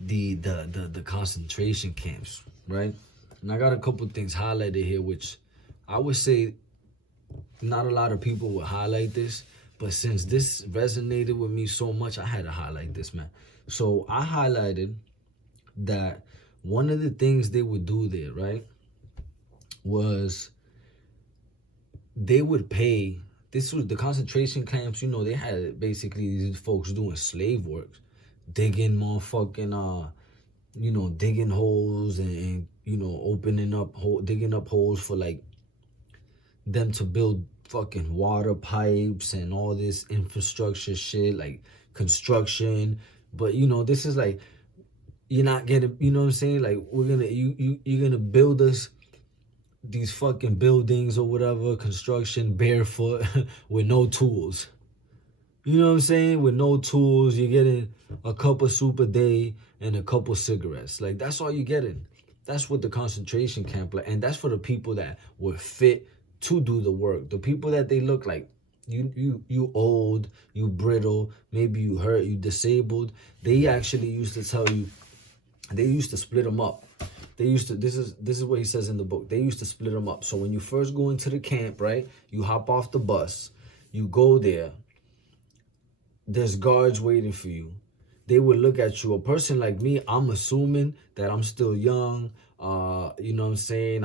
the concentration camps, right? And I got a couple things highlighted here, which I would say not a lot of people would highlight this, but since this resonated with me so much, I had to highlight this, man. So I highlighted that one of the things they would do there, right, was they would pay. This was the concentration camps, you know, they had basically these folks doing slave work, digging motherfucking, you know, digging holes and you know, digging up holes for, like, them to build fucking water pipes and all this infrastructure shit, like construction. But, you know, this is like, you're not getting, you know what I'm saying? Like, you're gonna build us these fucking buildings or whatever, construction, barefoot, with no tools. You know what I'm saying? With no tools, you're getting a cup of soup a day and a couple cigarettes. Like, that's all you're getting. That's what the concentration camp, like, and that's for the people that were fit to do the work. The people that they look like, you old, you brittle, maybe you hurt, you disabled. They actually used to tell you, they used to split them up. They used to, this is what he says in the book. They used to split them up. So when you first go into the camp, right, you hop off the bus, you go there, there's guards waiting for you. They would look at you. A person like me, I'm assuming that I'm still young. You know what I'm saying?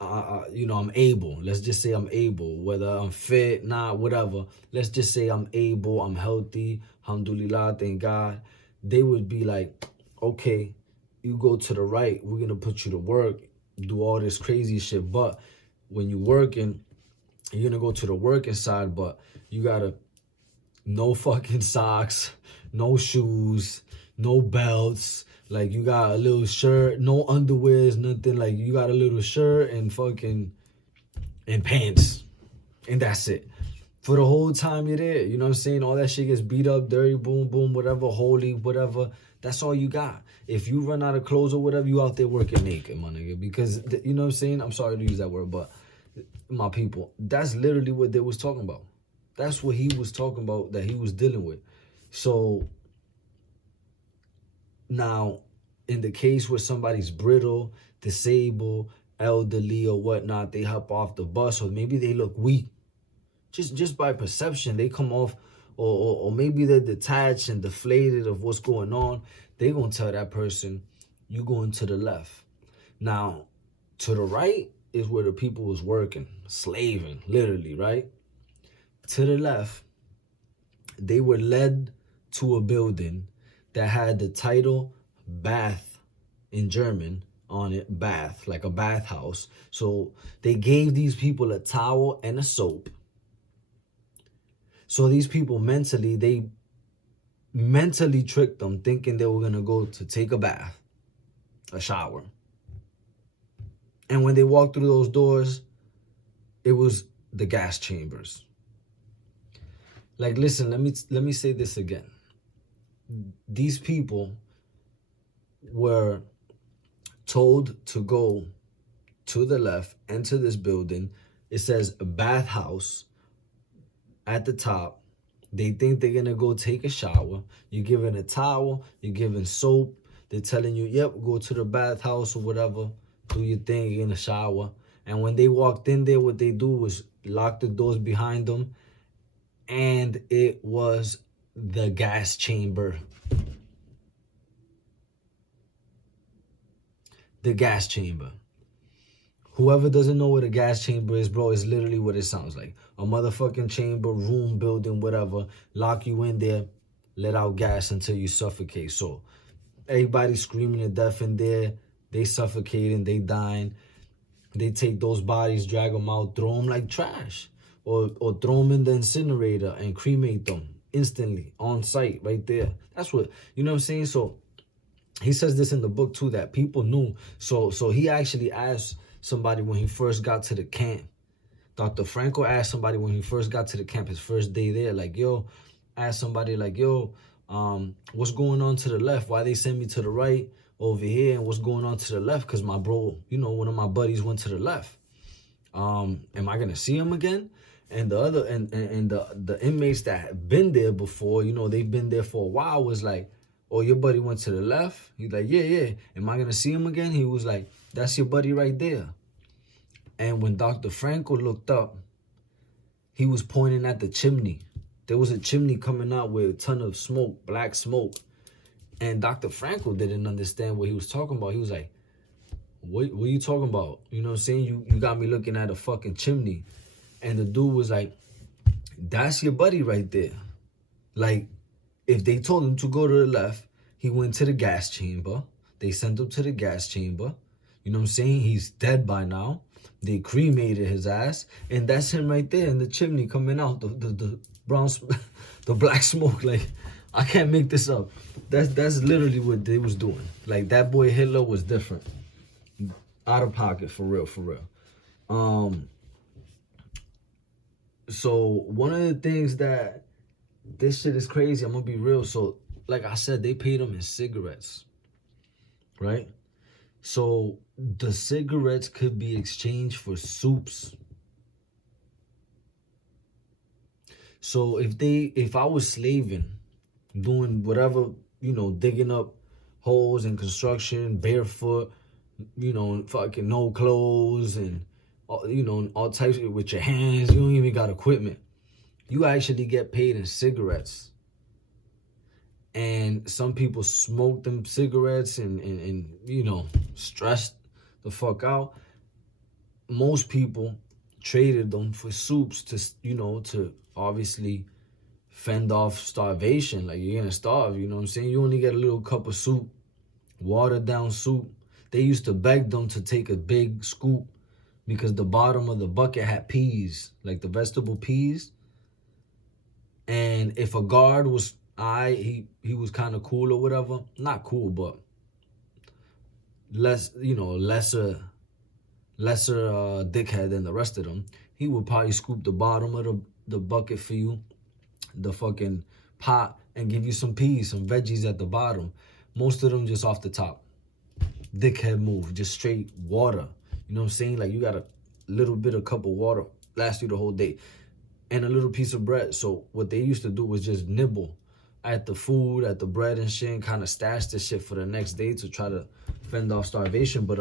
I'm able. Let's just say I'm able. Whether I'm fit, not, whatever. Let's just say I'm able. I'm healthy. Alhamdulillah, thank God. They would be like, okay, you go to the right, we're gonna put you to work, do all this crazy shit. But when you're working, you're gonna go to the working side, but you gotta no fucking socks, no shoes, no belts. Like you got a little shirt, no underwears, nothing. Like you got a little shirt and fucking and pants, and that's it. For the whole time you're there, you know what I'm saying? All that shit gets beat up, dirty, boom, boom, whatever, holy, whatever. That's all you got. If you run out of clothes or whatever, you out there working naked, my nigga. Because, you know what I'm saying? I'm sorry to use that word, but my people, that's literally what they was talking about. That's what he was talking about that he was dealing with. So, now, in the case where somebody's brittle, disabled, elderly or whatnot, they hop off the bus or maybe they look weak. Just by perception, they come off, or maybe they're detached and deflated of what's going on. They're going to tell that person, you going to the left. Now, to the right is where the people was working, slaving, literally, right? To the left, they were led to a building that had the title Bath in German on it, bath, like a bathhouse. So they gave these people a towel and a soap. So these people they mentally tricked them thinking they were going to go to take a bath, a shower. And when they walked through those doors, it was the gas chambers. Like, listen, let me say this again. These people were told to go to the left, enter this building. It says a bathhouse at the top. They think they're gonna go take a shower. You're given a towel, you're given soap. They're telling you, yep, go to the bathhouse or whatever, do your thing, you're gonna shower. And when they walked in there, what they do was lock the doors behind them, and it was the gas chamber. The gas chamber. Whoever doesn't know what a gas chamber is, bro, is literally what it sounds like. A motherfucking chamber, room, building, whatever. Lock you in there, let out gas until you suffocate. So everybody screaming to death in there. They suffocating, they dying. They take those bodies, drag them out, throw them like trash. Or throw them in the incinerator and cremate them instantly, on site, right there. That's what, you know what I'm saying? So he says this in the book too, that people knew. So he actually asked somebody when he first got to the camp. Dr. Frankl asked somebody when he first got to the camp, his first day there, like, yo, asked somebody like, yo, what's going on to the left? Why they send me to the right over here? And what's going on to the left? Because my bro, you know, one of my buddies went to the left. Am I going to see him again? And the other, and the inmates that had been there before, you know, they've been there for a while, was like, oh, your buddy went to the left? He's like, yeah. Am I going to see him again? He was like, that's your buddy right there. And when Dr. Frankl looked up, he was pointing at the chimney. There was a chimney coming out with a ton of smoke, black smoke. And Dr. Frankl didn't understand what he was talking about. He was like, what are you talking about? You know what I'm saying? You got me looking at a fucking chimney. And the dude was like, that's your buddy right there. Like, if they told him to go to the left, he went to the gas chamber. They sent him to the gas chamber. You know what I'm saying? He's dead by now. They cremated his ass. And that's him right there in the chimney coming out. The brown, the black smoke. Like, I can't make this up. That's literally what they was doing. Like, that boy Hitler was different. Out of pocket, for real. So one of the things that, this shit is crazy, I'm gonna be real. So, like I said, they paid him in cigarettes, right? So the cigarettes could be exchanged for soups. So if I was slaving, doing whatever, you know, digging up holes in construction, barefoot, you know, fucking no clothes, and you know, all types of, with your hands, you don't even got equipment. You actually get paid in cigarettes. And some people smoke them cigarettes and you know, stressed the fuck out. Most people traded them for soups to, you know, to obviously fend off starvation. Like, you're gonna starve, you know what I'm saying? You only get a little cup of soup watered down soup. They used to beg them to take a big scoop because the bottom of the bucket had peas, like the vegetable peas. And if a guard was he was kind of cool or whatever, not cool, but lesser dickhead than the rest of them, he would probably scoop the bottom of the bucket for you, the fucking pot, and give you some peas, some veggies at the bottom. Most of them just off the top. Dickhead move, just straight water. You know what I'm saying? Like, you got a little bit of cup of water, last you the whole day, and a little piece of bread. So what they used to do was just nibble at the food, at the bread and shit, and kind of stash the shit for the next day to try to fend off starvation. But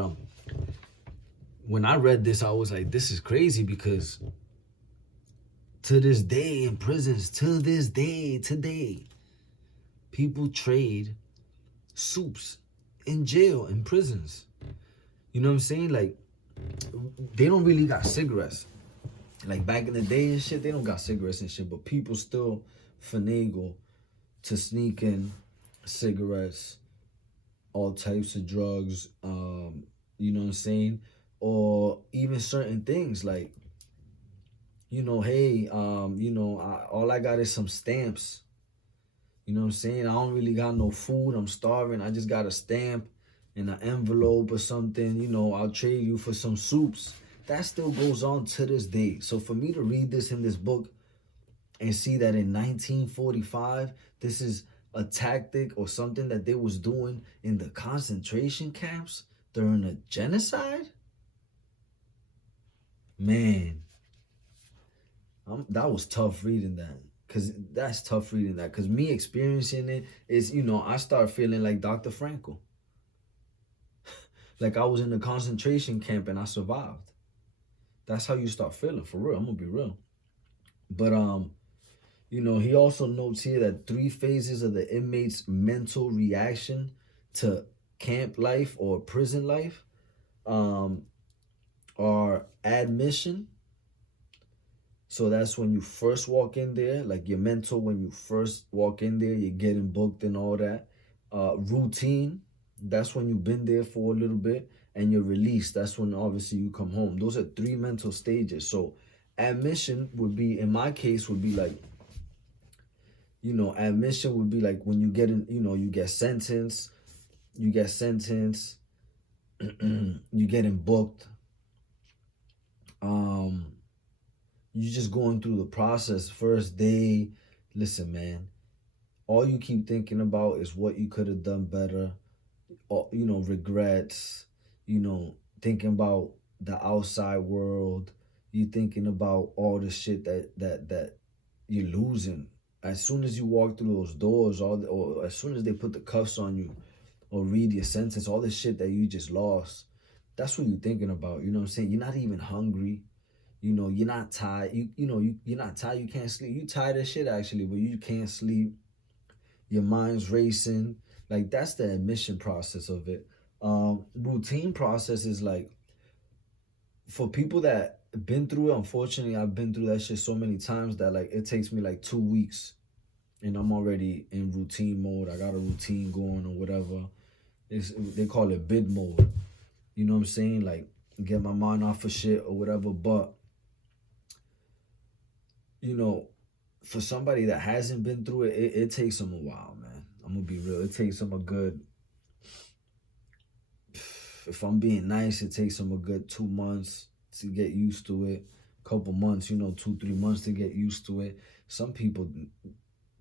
when I read this, I was like, this is crazy, because to this day in prisons, to this day, today, people trade soups in jail, in prisons. You know what I'm saying? Like, they don't really got cigarettes. Like back in the day and shit, they don't got cigarettes and shit, but people still finagle to sneak in cigarettes, all types of drugs, you know what I'm saying? Or even certain things like, hey, all I got is some stamps. You know what I'm saying? I don't really got no food. I'm starving. I just got a stamp in an envelope or something. I'll trade you for some soups. That still goes on to this day. So for me to read this in this book and see that in 1945, this is a tactic or something that they was doing in the concentration camps during a genocide, man, that was tough reading that. That's tough reading that. Because me experiencing it is, I start feeling like Dr. Frankl. Like I was in a concentration camp and I survived. That's how you start feeling, for real. I'm going to be real. But, he also notes here that 3 phases of the inmate's mental reaction to camp life or prison life are admission. So that's when you first walk in there, like your mental, when you first walk in there, you're getting booked and all that. Routine, that's when you've been there for a little bit, and you're released. That's when obviously you come home. Those are 3 mental stages. So admission would be, in my case, would be like, admission would be like when you get in, you get sentenced, you getting booked. You just going through the process. First day, listen, man, all you keep thinking about is what you could have done better, or, regrets, thinking about the outside world. You thinking about all the shit that you're losing. As soon as you walk through those doors, or as soon as they put the cuffs on you or read your sentence, all the shit that you just lost, that's what you're thinking about. You know what I'm saying? You're not even hungry. You're not tired. You're not tired. You can't sleep. You tired as shit, actually, but you can't sleep. Your mind's racing. Like, that's the admission process of it. Routine process is like, for people that been through it, unfortunately, I've been through that shit so many times that, like, it takes me like 2 weeks and I'm already in routine mode. I got a routine going or whatever. They call it bid mode. You know what I'm saying? Like, get my mind off of shit or whatever. But, for somebody that hasn't been through it, it takes them a while, man. I'm going to be real. It takes them a good, if I'm being nice, it takes them a good 2 months to get used to it. Couple months, 2-3 months to get used to it. Some people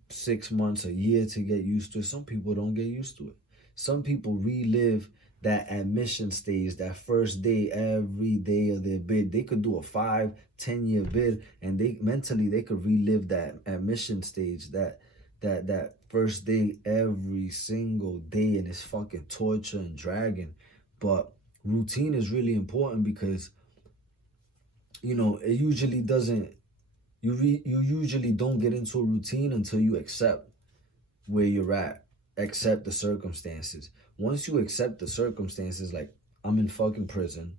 6 months, a year to get used to it. Some people don't get used to it. Some people relive that admission stage, that first day, every day of their bid. They could do a 5-10 year bid, and they mentally could relive that admission stage, that first day every single day, and it's fucking torture and dragging. But routine is really important because it usually doesn't, you usually don't get into a routine until you accept where you're at, accept the circumstances. Once you accept the circumstances, like, I'm in fucking prison,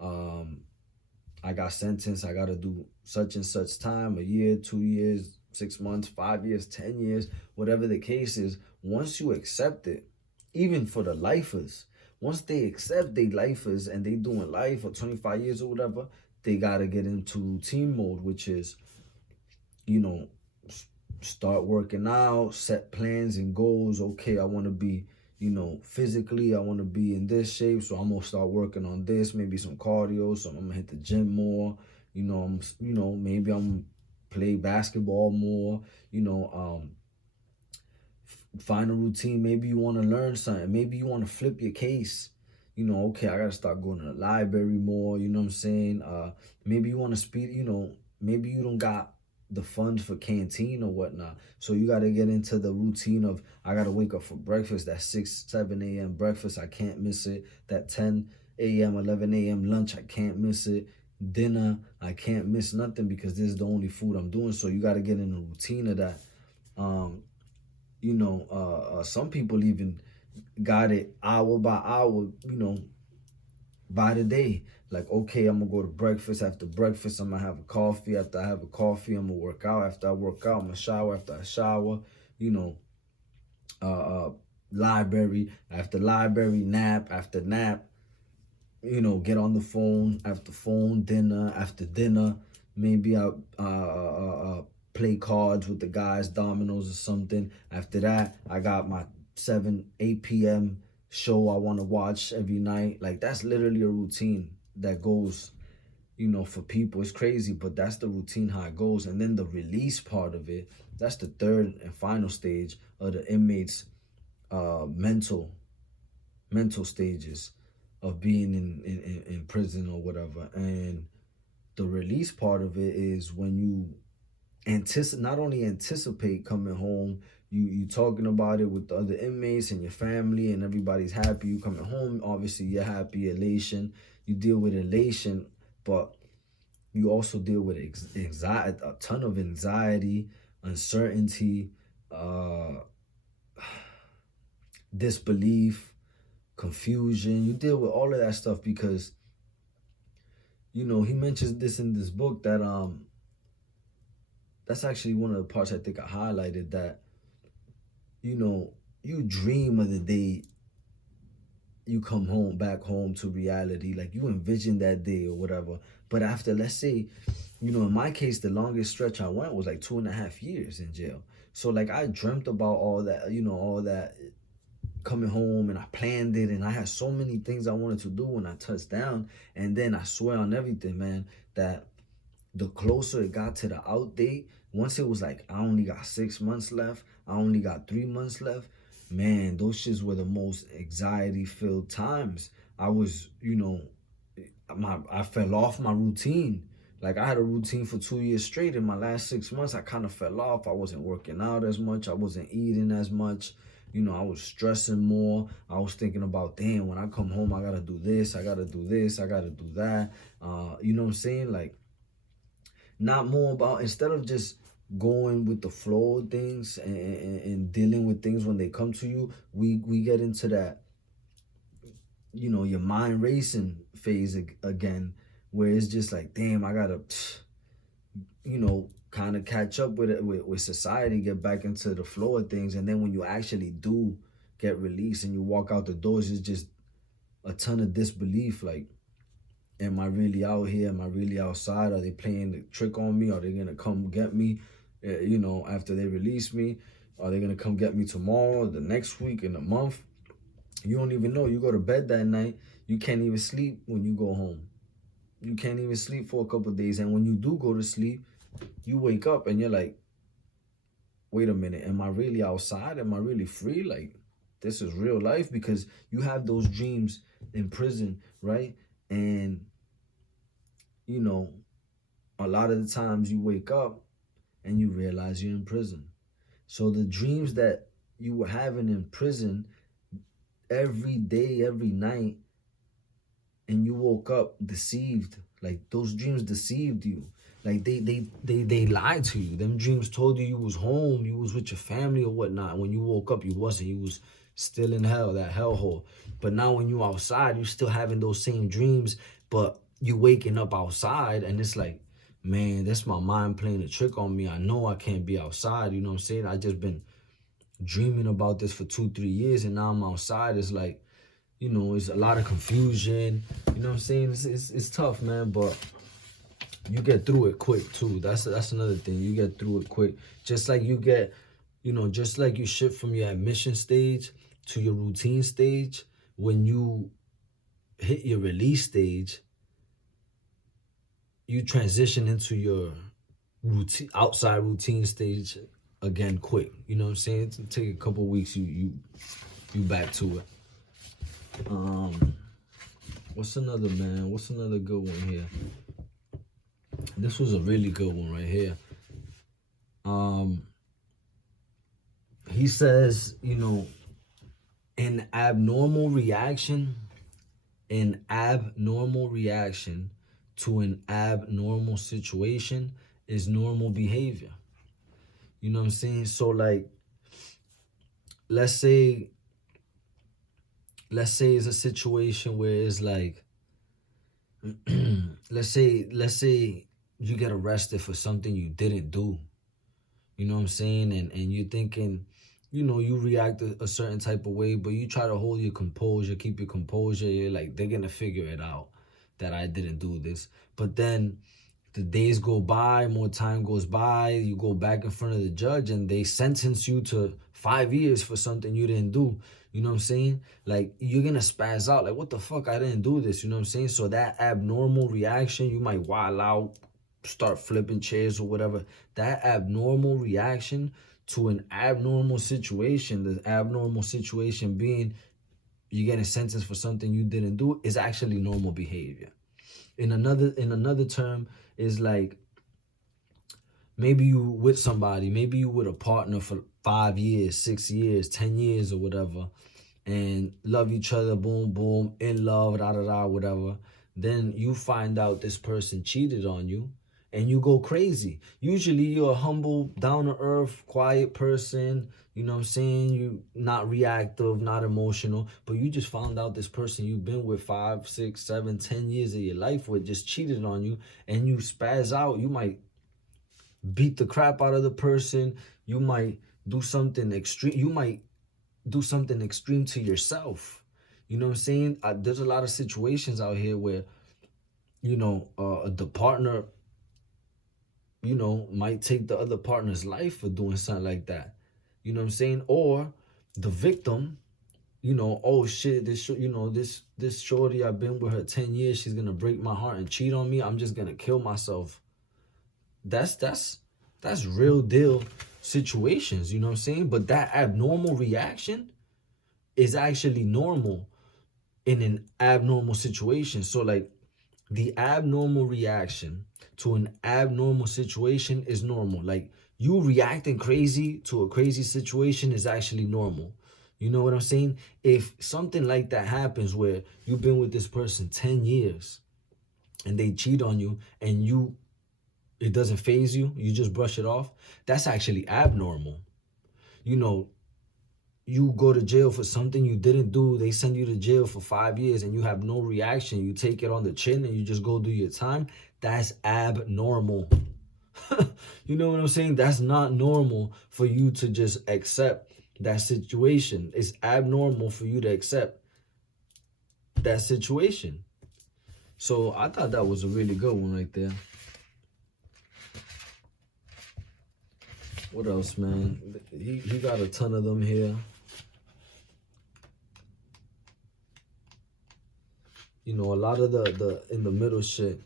I got sentenced, I gotta do such and such time, a year, 2 years, 6 months, 5 years, 10 years, whatever the case is. Once you accept it, even for the lifers, once they accept they lifers and they doing life for 25 years or whatever, they gotta get into routine mode, which is, you know, start working out, set plans and goals. Okay, I want to be, physically, I want to be in this shape, so I'm gonna start working on this. Maybe some cardio, so I'm gonna hit the gym more. Maybe I'm play basketball more. Find a routine. Maybe you want to learn something. Maybe you want to flip your case. Okay, I gotta start going to the library more. You know what I'm saying? Maybe you want to speed. Maybe you don't got the funds for canteen or whatnot. So you got to get into the routine of, I got to wake up for breakfast. That 6, 7 a.m. breakfast, I can't miss it. That 10 a.m., 11 a.m. lunch, I can't miss it. Dinner, I can't miss nothing because this is the only food I'm doing. So you got to get in a routine of that. Some people even got it hour by hour, by the day. Like, okay, I'm gonna go to breakfast. After breakfast, I'm gonna have a coffee. After I have a coffee, I'm gonna work out. After I work out, I'm gonna shower. After I shower, library. After library, nap. After nap, get on the phone. After phone, dinner. After dinner, maybe I play cards with the guys, dominoes or something. After that, I got my 7, 8 p.m. show I want to watch every night. Like, that's literally a routine that goes, for people. It's crazy, but that's the routine, how it goes. And then the release part of it, that's the third and final stage of the inmates' mental stages of being in prison or whatever. And the release part of it is when you not only anticipate coming home, you talking about it with the other inmates and your family, and everybody's happy you coming home. Obviously, you're happy, elation. You deal with elation, but you also deal with anxiety, a ton of anxiety, uncertainty, disbelief, confusion. You deal with all of that stuff because, he mentions this in this book that that's actually one of the parts I think I highlighted, that, you dream of the day you come back home to reality. Like, you envision that day or whatever. But after, let's say, in my case, the longest stretch I went was like 2.5 years in jail. So, like, I dreamt about all that coming home, and I planned it, and I had so many things I wanted to do when I touched down. And then I swear on everything, man, that the closer it got to the out date, once it was like, I only got 6 months left, I only got 3 months left, man, those shits were the most anxiety-filled times. I was, I fell off my routine. Like, I had a routine for 2 years straight. In my last 6 months, I kind of fell off. I wasn't working out as much. I wasn't eating as much. I was stressing more. I was thinking about, damn, when I come home, I got to do this. I got to do this. I got to do that. You know what I'm saying? Like, not more about, instead of just going with the flow of things and dealing with things when they come to you, we get into that, your mind racing phase again, where it's just like, damn, I gotta, kind of catch up with it, with society, get back into the flow of things. And then when you actually do get released and you walk out the doors, it's just a ton of disbelief. Like, am I really out here? Am I really outside? Are they playing the trick on me? Are they gonna come get me, after they release me? Are they gonna come get me tomorrow, the next week, in a month? You don't even know. You go to bed that night, you can't even sleep when you go home. You can't even sleep for a couple of days. And when you do go to sleep, you wake up and you're like, wait a minute, am I really outside? Am I really free? Like, this is real life? Because you have those dreams in prison, right? And, a lot of the times you wake up and you realize you're in prison. So the dreams that you were having in prison every day, every night, and you woke up deceived, like, those dreams deceived you. Like, they lied to you. Them dreams told you was home, you was with your family or whatnot. When you woke up, you wasn't. You was still in hell, that hellhole. But now when you outside, you still having those same dreams, but you waking up outside, and it's like, man, that's my mind playing a trick on me. I know I can't be outside, you know what I'm saying? I just been dreaming about this for 2-3 years, and now I'm outside. It's like, you know, it's a lot of confusion. You know what I'm saying? It's tough, man, but you get through it quick too. That's another thing. You get through it quick. Just like you get, you know, just like you shift from your admission stage to your routine stage, when you hit your release stage, you transition into your routine, outside routine stage again quick. You know what I'm saying? It'll take a couple weeks, you back to it. What's another good one here? This was a really good one right here. He says, you know, an abnormal reaction to an abnormal situation is normal behavior. You know what I'm saying? So like, let's say it's a situation where it's like, let's say you get arrested for something you didn't do. You know what I'm saying? And you're thinking, you know, you react a certain type of way, but you try to hold your composure, keep your composure. You're like, they're gonna figure it out that I didn't do this. But then the days go by, more time goes by, you go back in front of the judge and they sentence you to 5 years for something you didn't do. You know what I'm saying? Like, you're gonna spaz out, like, what the fuck, I didn't do this. You know what I'm saying? So that abnormal reaction, you might wild out, start flipping chairs or whatever. That abnormal reaction to an abnormal situation, the abnormal situation being you're getting sentenced for something you didn't do, is actually normal behavior. In another term, is like, maybe you with somebody, maybe you with a partner for 5 years, 6 years, 10 years or whatever, and love each other, boom, boom, in love, da-da-da, whatever. Then you find out this person cheated on you, and you go crazy. Usually you're a humble, down-to-earth, quiet person. You know what I'm saying? You not reactive, not emotional, but you just found out this person you've been with 5, 6, 7, 10 years of your life with just cheated on you, and you spaz out. You might beat the crap out of the person. You might do something extreme. You might do something extreme to yourself. You know what I'm saying? There's a lot of situations out here where, you know, the partner, you know, might take the other partner's life for doing something like that. You know what I'm saying? Or the victim, you know, oh shit, this shorty, I've been with her 10 years, she's gonna break my heart and cheat on me, I'm just gonna kill myself. That's real deal situations, you know what I'm saying? But that abnormal reaction is actually normal in an abnormal situation. So like, the abnormal reaction to an abnormal situation is normal. Like, you reacting crazy to a crazy situation is actually normal. You know what I'm saying? If something like that happens where you've been with this person 10 years and they cheat on you, and it doesn't faze you, you just brush it off, that's actually abnormal. You know, you go to jail for something you didn't do, they send you to jail for 5 years and you have no reaction, you take it on the chin and you just go do your time, that's abnormal. You know what I'm saying? That's not normal for you to just accept that situation. It's abnormal for you to accept that situation. So I thought that was a really good one right there. What else, man? He got a ton of them here. You know, a lot of the in the middle shit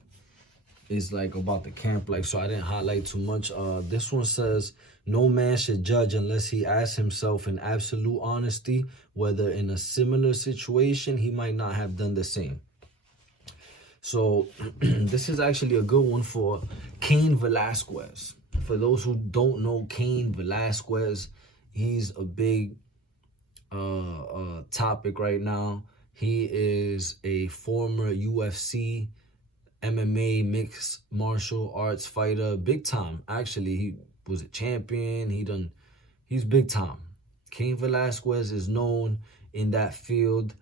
is like about the camp, like, so I didn't highlight too much. This one says, no man should judge unless he asks himself in absolute honesty whether in a similar situation he might not have done the same. So this is actually a good one for Cain Velasquez. For those who don't know Cain Velasquez, he's a big topic right now. He is a former UFC, MMA, mixed martial arts fighter, big time. Actually, he was a champion. He's big time. Cain Velasquez is known in that field,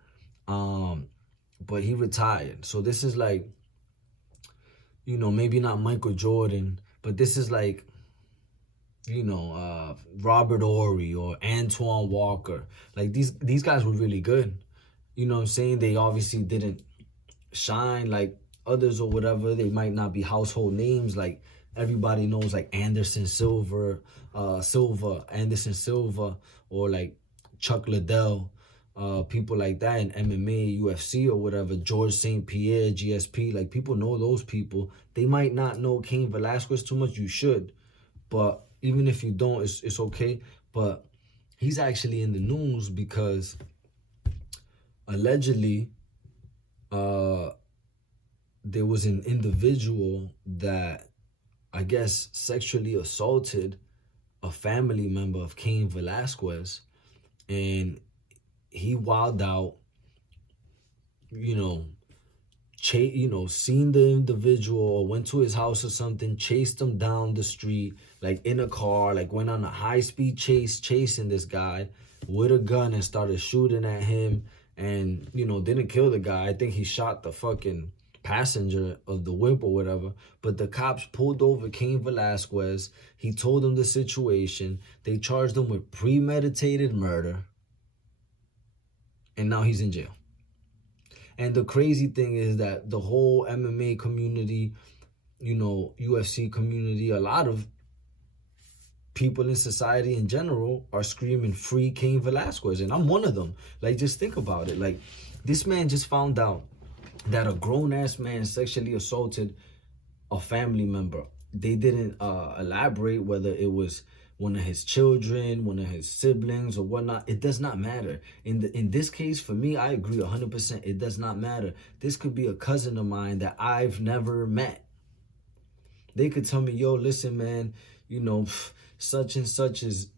but he retired. So this is like, you know, maybe not Michael Jordan, but this is like Robert Ory or Antoine Walker. Like these guys were really good. You know what I'm saying? They obviously didn't shine like others or whatever. They might not be household names like everybody knows, like Anderson Silva, or like Chuck Liddell, people like that in MMA, UFC or whatever, George St. Pierre, GSP. Like people know those people. They might not know Cain Velasquez too much. You should, but even if you don't, it's okay. But he's actually in the news because allegedly there was an individual that I guess sexually assaulted a family member of Cain Velasquez, and he wilded out, seen the individual or went to his house or something, chased him down the street, like in a car, like went on a high-speed chase, chasing this guy with a gun and started shooting at him, and, didn't kill the guy. I think he shot the fucking passenger of the whip or whatever, but the cops pulled over Cain Velasquez. He told them the situation. They charged him with premeditated murder, and now he's in jail. And the crazy thing is that the whole MMA community, UFC community, a lot of people in society in general are screaming free Cain Velasquez, and I'm one of them. Like, just think about it. Like, this man just found out that a grown-ass man sexually assaulted a family member. They didn't elaborate whether it was one of his children, one of his siblings, or whatnot. It does not matter. In this case, for me, I agree 100%. It does not matter. This could be a cousin of mine that I've never met. They could tell me, yo, listen, man, such and such's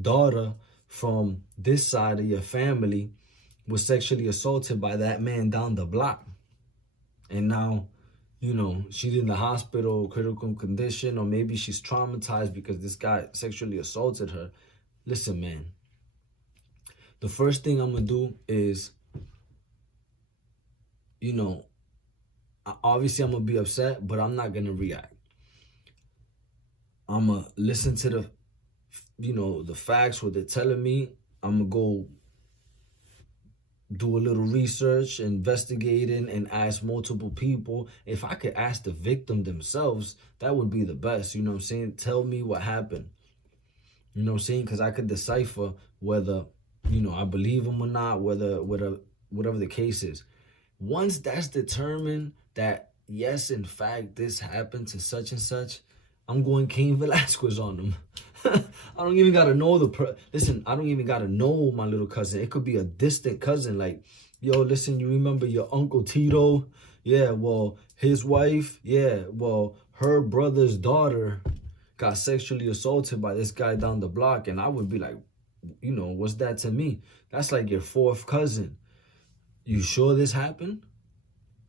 daughter from this side of your family was sexually assaulted by that man down the block. And now, she's in the hospital, critical condition, or maybe she's traumatized because this guy sexually assaulted her. Listen, man, the first thing I'm going to do is, obviously I'm going to be upset, but I'm not going to react. I'm going to listen to the facts, what they're telling me. I'm going to go do a little research, investigating, and ask multiple people. If I could ask the victim themselves, that would be the best. You know what I'm saying? Tell me what happened. You know what I'm saying? Because I could decipher whether, I believe him or not, whatever the case is. Once that's determined that, yes, in fact, this happened to such and such, I'm going Cain Velasquez on them. I don't even gotta know I don't even gotta know my little cousin. It could be a distant cousin. Like, yo, listen, you remember your Uncle Tito? Yeah, well, his wife, her brother's daughter got sexually assaulted by this guy down the block. And I would be like, what's that to me? That's like your fourth cousin. You sure this happened?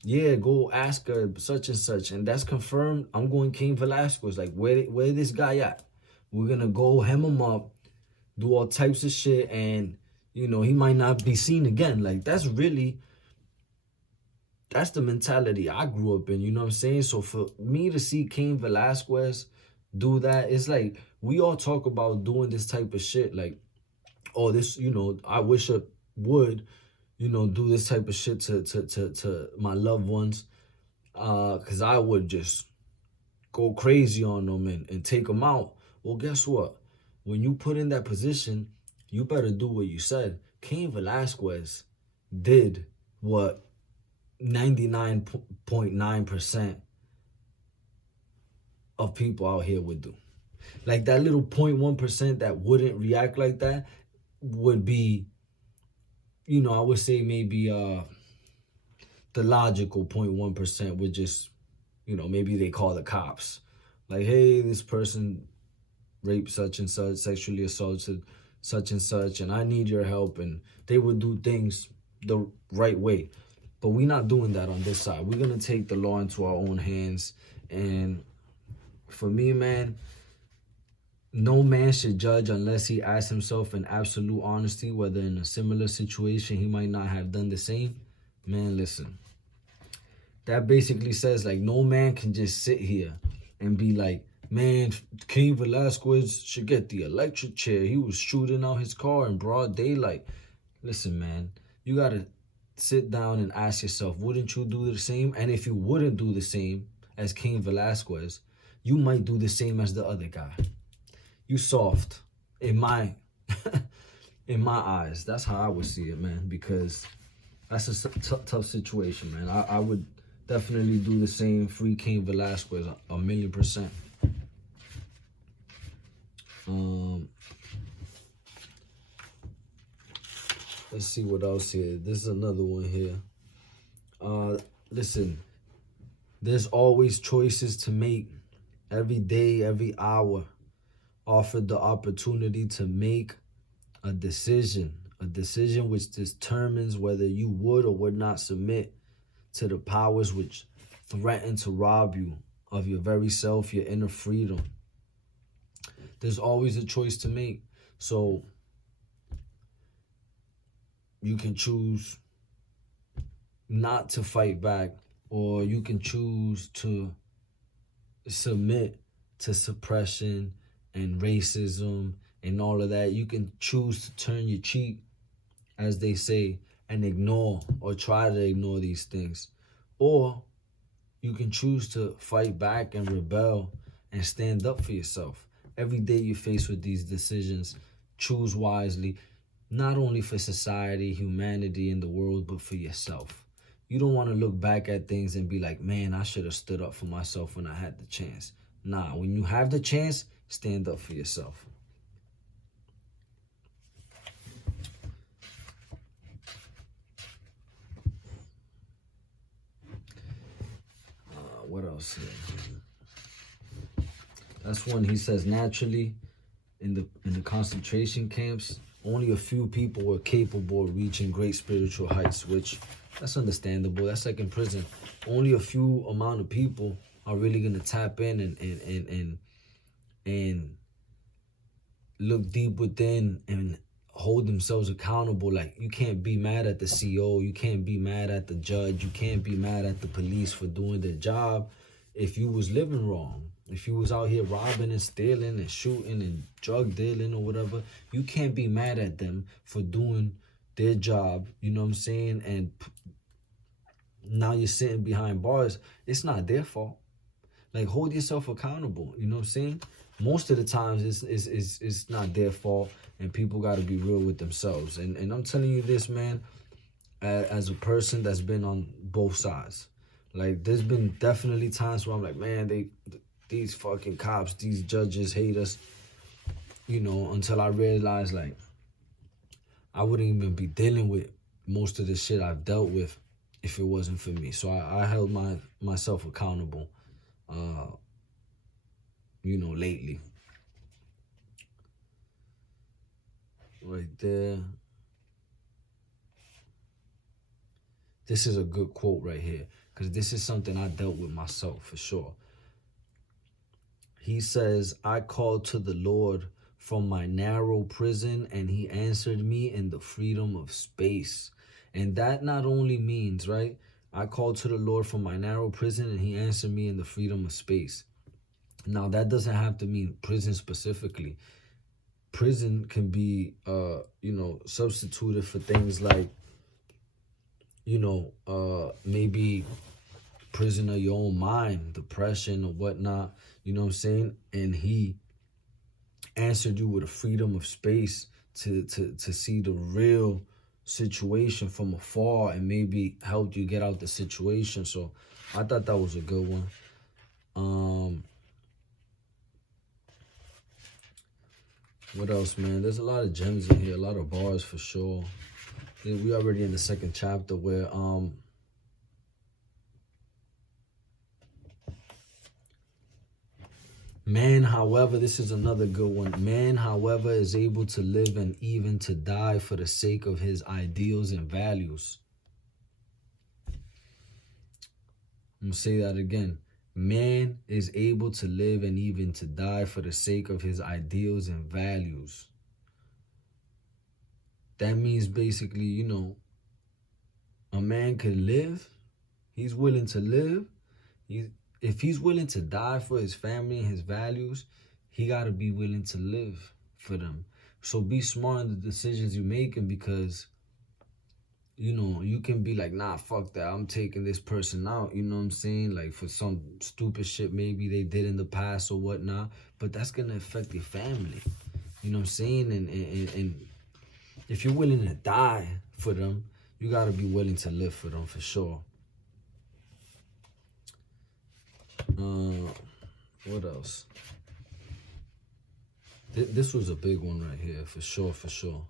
Yeah, go ask her such and such. And that's confirmed. I'm going Cain Velasquez. Like, where this guy at? We're going to go hem him up, do all types of shit, and, he might not be seen again. Like, that's the mentality I grew up in, you know what I'm saying? So for me to see Cain Velasquez do that, it's like, we all talk about doing this type of shit. Like, oh, this, I wish I would, do this type of shit to my loved ones. Because I would just go crazy on them and take them out. Well, guess what? When you put in that position, you better do what you said. Cain Velasquez did what 99.9% of people out here would do. Like, that little 0.1% that wouldn't react like that would be, I would say maybe the logical 0.1% would just, maybe they call the cops. Like, hey, this person raped such and such, sexually assaulted such and such, and I need your help. And they would do things the right way. But we're not doing that on this side. We're going to take the law into our own hands. And for me, man, no man should judge unless he asks himself in absolute honesty whether in a similar situation he might not have done the same. Man, listen. That basically says, like, no man can just sit here and be like, Man, Cain Velasquez should get the electric chair. He was shooting out his car in broad daylight. Listen, man, you gotta sit down and ask yourself, wouldn't you do the same? And if you wouldn't do the same as Cain Velasquez, you might do the same as the other guy. You soft, in my in my eyes. That's how I would see it, man, because that's a tough situation, man. I would definitely do the same. Free Cain Velasquez, 1,000,000%. Let's see what else here. This is another one here. Listen, there's always choices to make. Every day, every hour, offered the opportunity to make a decision which determines whether you would or would not submit to the powers which threaten to rob you of your very self, your inner freedom. There's always a choice to make. So you can choose not to fight back, or you can choose to submit to suppression and racism and all of that. You can choose to turn your cheek, as they say, and ignore or try to ignore these things. Or you can choose to fight back and rebel and stand up for yourself. Every day you're faced with these decisions, choose wisely, not only for society, humanity, and the world, but for yourself. You don't want to look back at things and be like, man, I should have stood up for myself when I had the chance. Nah, when you have the chance, stand up for yourself. What else here? That's one. He says, naturally, in the concentration camps, only a few people were capable of reaching great spiritual heights, which that's understandable. That's like in prison. Only a few amount of people are really gonna tap in and look deep within and hold themselves accountable. Like, you can't be mad at the CO, you can't be mad at the judge, you can't be mad at the police for doing their job if you was living wrong. If you was out here robbing and stealing and shooting and drug dealing or whatever, you can't be mad at them for doing their job, you know what I'm saying? And now you're sitting behind bars. It's not their fault. Like, hold yourself accountable, you know what I'm saying? Most of the times it's not their fault, and people got to be real with themselves. And I'm telling you this, man, as a person that's been on both sides. Like, there's been definitely times where I'm like, man, these fucking cops, these judges hate us, you know, until I realized, like, I wouldn't even be dealing with most of the shit I've dealt with if it wasn't for me. So I held myself accountable, you know, lately. Right there. This is a good quote right here, because this is something I dealt with myself for sure. He says, I called to the Lord from my narrow prison, and he answered me in the freedom of space. And that not only means, right, I called to the Lord from my narrow prison, and he answered me in the freedom of space. Now, that doesn't have to mean prison specifically. Prison can be, you know, substituted for things like, you know, maybe prison of your own mind, depression or whatnot, you know what I'm saying? And he answered you with a freedom of space to see the real situation from afar and maybe helped you get out the situation. So I thought that was a good one. What else, man? There's a lot of gems in here, a lot of bars for sure. We already in the second chapter where man, however, this is another good one. Man, however, is able to live and even to die for the sake of his ideals and values. I'm gonna say that again. Man is able to live and even to die for the sake of his ideals and values. That means basically, you know, a man can live. He's willing to live. if he's willing to die for his family and his values, he got to be willing to live for them. So be smart in the decisions you're making, because, you know, you can be like, nah, fuck that, I'm taking this person out, you know what I'm saying? Like for some stupid shit maybe they did in the past or whatnot, but that's going to affect your family. You know what I'm saying? And if you're willing to die for them, you got to be willing to live for them for sure. What else? This was a big one right here, for sure, for sure.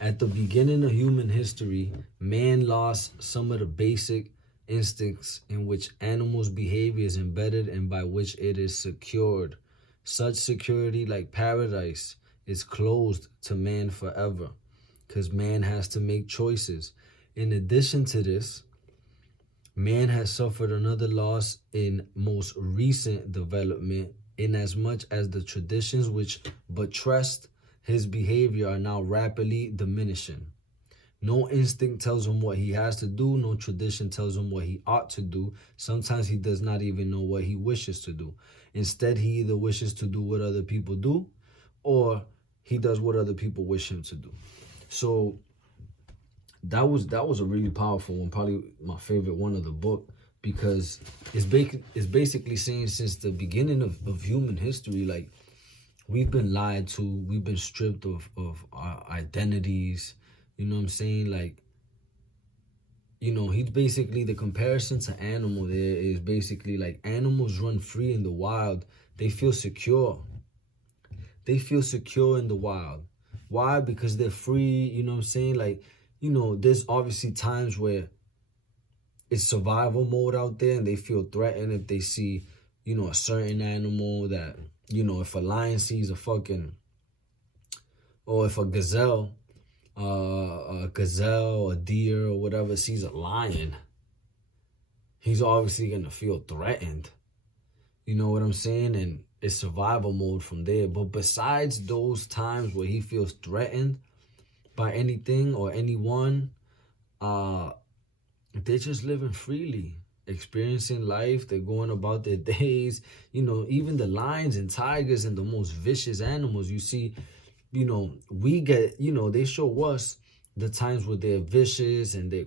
At the beginning of human history, man lost some of the basic instincts in which animals' behavior is embedded and by which it is secured. Such security, like paradise, is closed to man forever, because man has to make choices. In addition to this, man has suffered another loss in most recent development, inasmuch as the traditions which buttressed his behavior are now rapidly diminishing. No instinct tells him what he has to do. No tradition tells him what he ought to do. Sometimes he does not even know what he wishes to do. Instead, he either wishes to do what other people do, or he does what other people wish him to do. So that was a really powerful one, probably my favorite one of the book, because it's basically saying since the beginning of human history, like, we've been lied to, we've been stripped of our identities, you know what I'm saying? Like, you know, he's basically, the comparison to animal there is basically like animals run free in the wild. They feel secure. They feel secure in the wild. Why? Because they're free, you know what I'm saying? Like, you know, there's obviously times where it's survival mode out there and they feel threatened if they see, you know, a certain animal that, you know, if a lion sees a fucking, or if a gazelle, a deer or whatever sees a lion, he's obviously gonna feel threatened. You know what I'm saying? And it's survival mode from there. But besides those times where he feels threatened by anything or anyone, they're just living freely, experiencing life. They're going about their days. You know, even the lions and tigers and the most vicious animals you see, you know, we get, you know, they show us the times where they're vicious and they're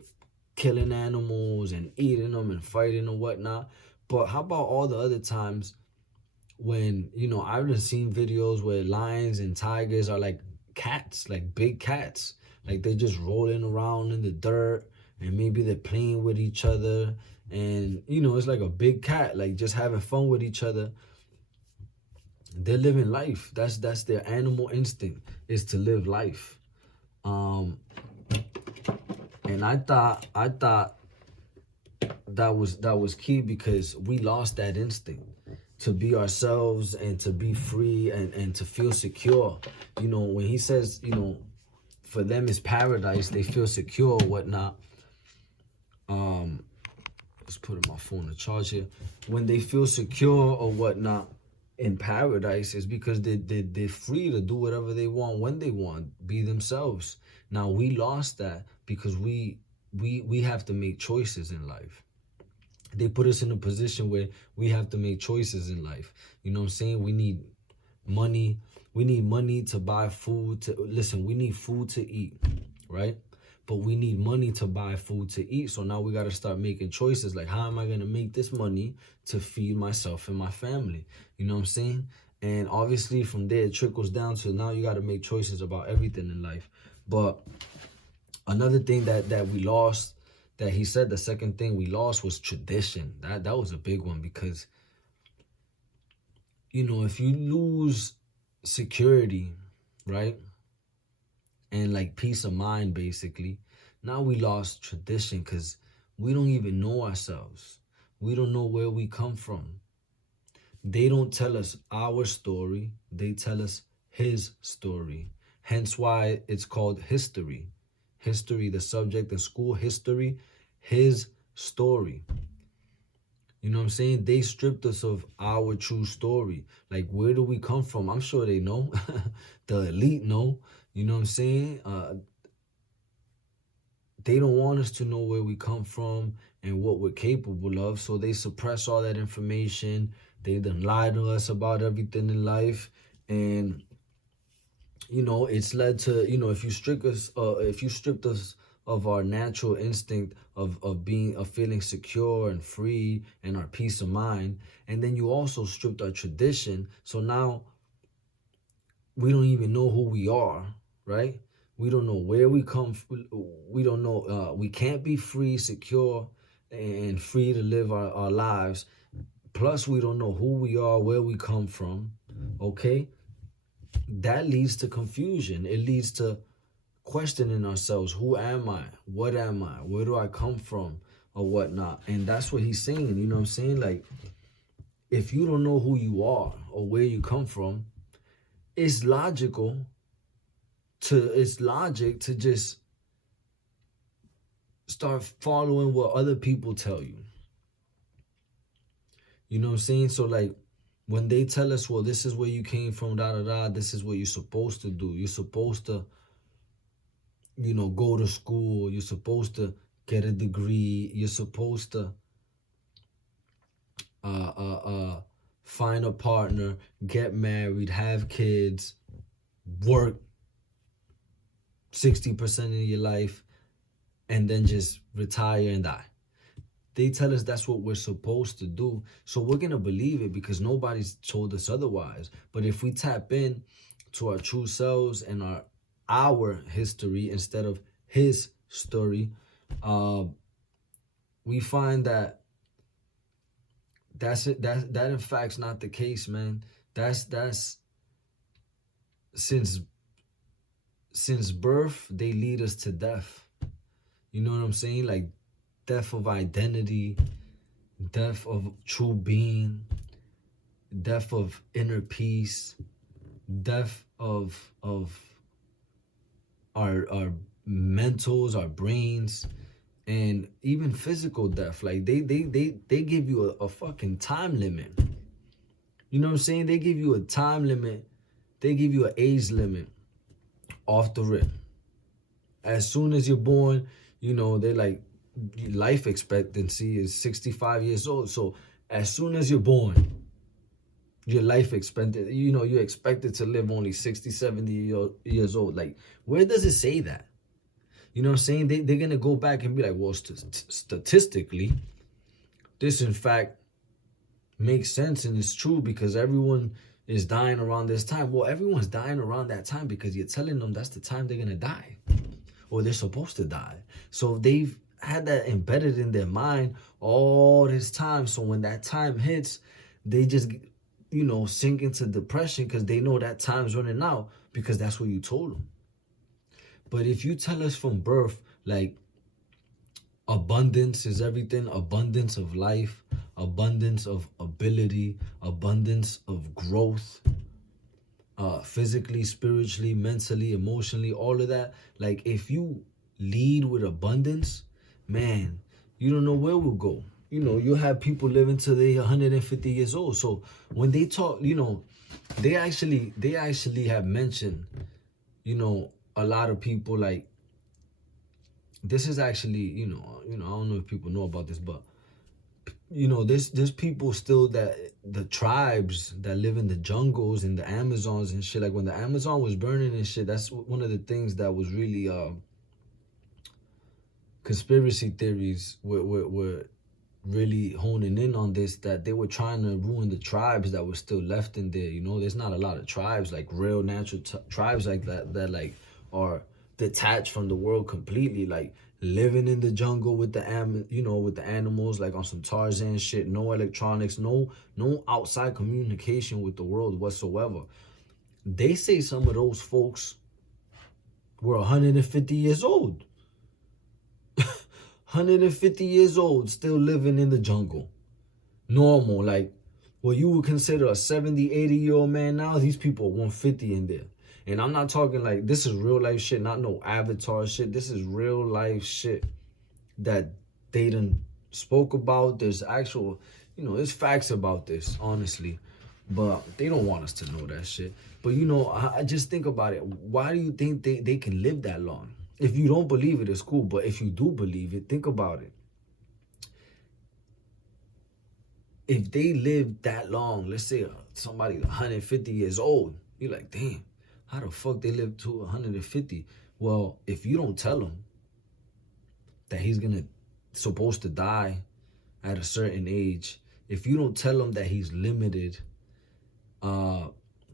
killing animals and eating them and fighting and whatnot. But how about all the other times when, you know, I've just seen videos where lions and tigers are like cats, like big cats. Like they're just rolling around in the dirt and maybe they're playing with each other. And, you know, it's like a big cat, like just having fun with each other. They're living life. That's their animal instinct, is to live life. And I thought that was key, because we lost that instinct to be ourselves and to be free and to feel secure. You know, when he says, you know, for them it's paradise, they feel secure or whatnot. Let's put my phone to charge here. When they feel secure or whatnot in paradise, is because they're free to do whatever they want when they want, be themselves. Now we lost that because we have to make choices in life. They put us in a position where we have to make choices in life. You know what I'm saying? We need money. We need money to buy food. We need food to eat, right? But we need money to buy food to eat. So now we got to start making choices. Like, how am I going to make this money to feed myself and my family? You know what I'm saying? And obviously from there, it trickles down to now you got to make choices about everything in life. But another thing that we lost, that he said the second thing we lost, was tradition. That was a big one, because, you know, if you lose security, right, and like peace of mind, basically, now we lost tradition, because we don't even know ourselves. We don't know where we come from. They don't tell us our story. They tell us his story. Hence why it's called history. History, the subject in school, history, his story. You know what I'm saying? They stripped us of our true story. Like, where do we come from? I'm sure they know. The elite know. You know what I'm saying? they don't want us to know where we come from and what we're capable of, so they suppress all that information. They done lie to us about everything in life, and it's led to, if you stripped us of our natural instinct of feeling secure and free and our peace of mind, and then you also stripped our tradition, so now we don't even know who we are, right? We don't know where we come from. We don't know. We can't be free, secure, and free to live our lives. Plus, we don't know who we are, where we come from. Okay? That leads to confusion. It leads to questioning ourselves. Who am I? What am I? Where do I come from? Or whatnot. And that's what he's saying. You know what I'm saying? Like, if you don't know who you are or where you come from, it's logic to just start following what other people tell you. You know what I'm saying? So like when they tell us, well, this is where you came from, this is what you're supposed to do. You're supposed to, go to school. You're supposed to get a degree. You're supposed to find a partner, get married, have kids, work 60% of your life, and then just retire and die. They tell us that's what we're supposed to do. So we're going to believe it because nobody's told us otherwise. But if we tap in to our true selves and our history instead of his story, we find that that in fact's not the case, man. That's since birth, they lead us to death. You know what I'm saying? Like death of identity, death of true being, death of inner peace, death of our mentals, our brains, and even physical death. Like they give you a fucking time limit. You know what I'm saying? They give you a time limit. They give you an age limit off the rip. As soon as you're born, they're like, life expectancy is 65 years old. So as soon as you're born, your life expectancy, you're expected to live only 60, 70 years old. Like, where does it say that? You know what I'm saying? They're going to go back and be like, well, statistically, this in fact makes sense and it's true because everyone is dying around this time. Well, everyone's dying around that time because you're telling them that's the time they're going to die or they're supposed to die. So they've had that embedded in their mind all this time. So when that time hits, they just, sink into depression because they know that time's running out because that's what you told them. But if you tell us from birth, like, abundance is everything, abundance of life, abundance of ability, abundance of growth, physically, spiritually, mentally, emotionally, all of that. Like, if you lead with abundance, man, you don't know where we'll go. You'll have people living till they're 150 years old. So when they talk, they actually have mentioned, a lot of people, like, this is actually, I don't know if people know about this, but, there's people still that, the tribes that live in the jungles and the Amazons and shit. Like, when the Amazon was burning and shit, that's one of the things that was really, conspiracy theories were really honing in on this, that they were trying to ruin the tribes that were still left in there. There's not a lot of tribes, like real natural tribes like that like are detached from the world completely, like living in the jungle with with the animals, like on some Tarzan shit. No electronics, no outside communication with the world whatsoever. They say some of those folks were 150 years old. 150 years old, still living in the jungle. Normal, like what you would consider a 70, 80-year-old man now, these people are 150 in there. And I'm not talking like, this is real life shit, not no Avatar shit. This is real life shit that they done spoke about. There's actual, there's facts about this, honestly. But they don't want us to know that shit. But, I just think about it. Why do you think they can live that long? If you don't believe it, it's cool. But if you do believe it, think about it. If they live that long, let's say somebody 150 years old, you're like, damn, how the fuck they live to 150? Well, if you don't tell them that he's supposed to die at a certain age, if you don't tell him that he's limited,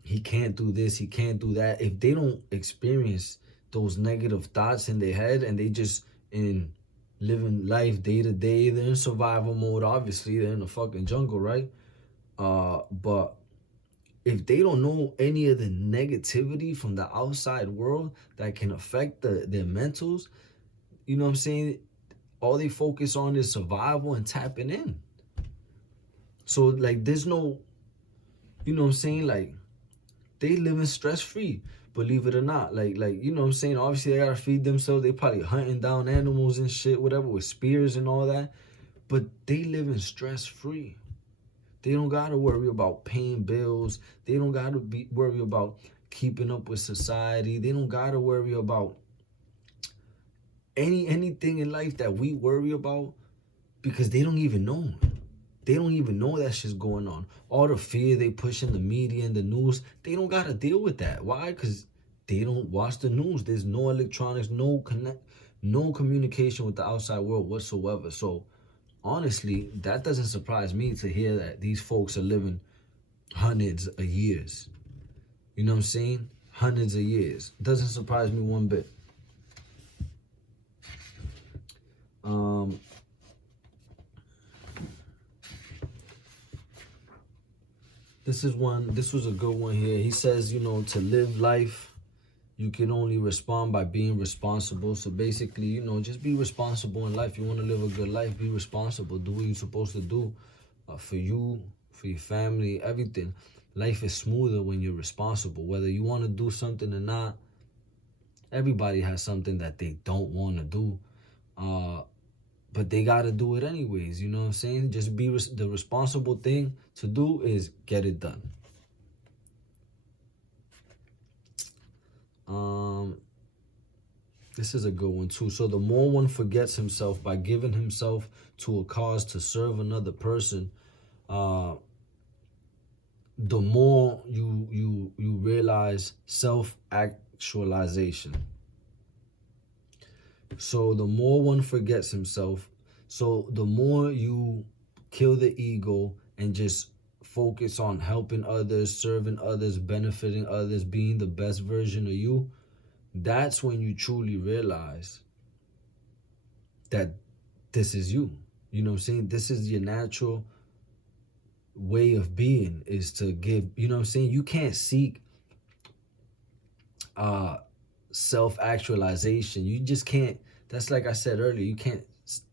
he can't do this, he can't do that, if they don't experience those negative thoughts in their head and they just in living life day to day, they're in survival mode. Obviously they're in the fucking jungle, right? But if they don't know any of the negativity from the outside world that can affect their mentals, you know what I'm saying, all they focus on is survival and tapping in. So like there's no, you know what I'm saying, like they living stress-free, believe it or not. Like you know what I'm saying, obviously they gotta feed themselves. They probably hunting down animals and shit, whatever, with spears and all that. But they living stress-free. They don't gotta worry about paying bills. They don't gotta worry about keeping up with society. They don't gotta worry about anything in life that we worry about, because they don't even know. They don't even know that shit's going on. All the fear they push in the media and the news, they don't gotta deal with that. Why? Because they don't watch the news. There's no electronics, no communication with the outside world whatsoever. So honestly, that doesn't surprise me to hear that these folks are living hundreds of years. You know what I'm saying? Hundreds of years. Doesn't surprise me one bit. This was a good one here. He says, you know, to live life, you can only respond by being responsible. So basically, you know, just be responsible in life. You want to live a good life, be responsible. Do what you're supposed to do for you, for your family, everything. Life is smoother when you're responsible. Whether you want to do something or not, everybody has something that they don't want to do. But they got to do it anyways, you know what I'm saying? Just be the responsible thing to do is get it done. This is a good one too. So the more one forgets himself by giving himself to a cause to serve another person, the more you realize self-actualization. So the more one forgets himself, so the more you kill the ego and just focus on helping others, serving others, benefiting others, being the best version of you, that's when you truly realize that this is you. You know what I'm saying? This is your natural way of being, is to give. You know what I'm saying? You can't seek self-actualization. You just can't. That's like I said earlier, you can't,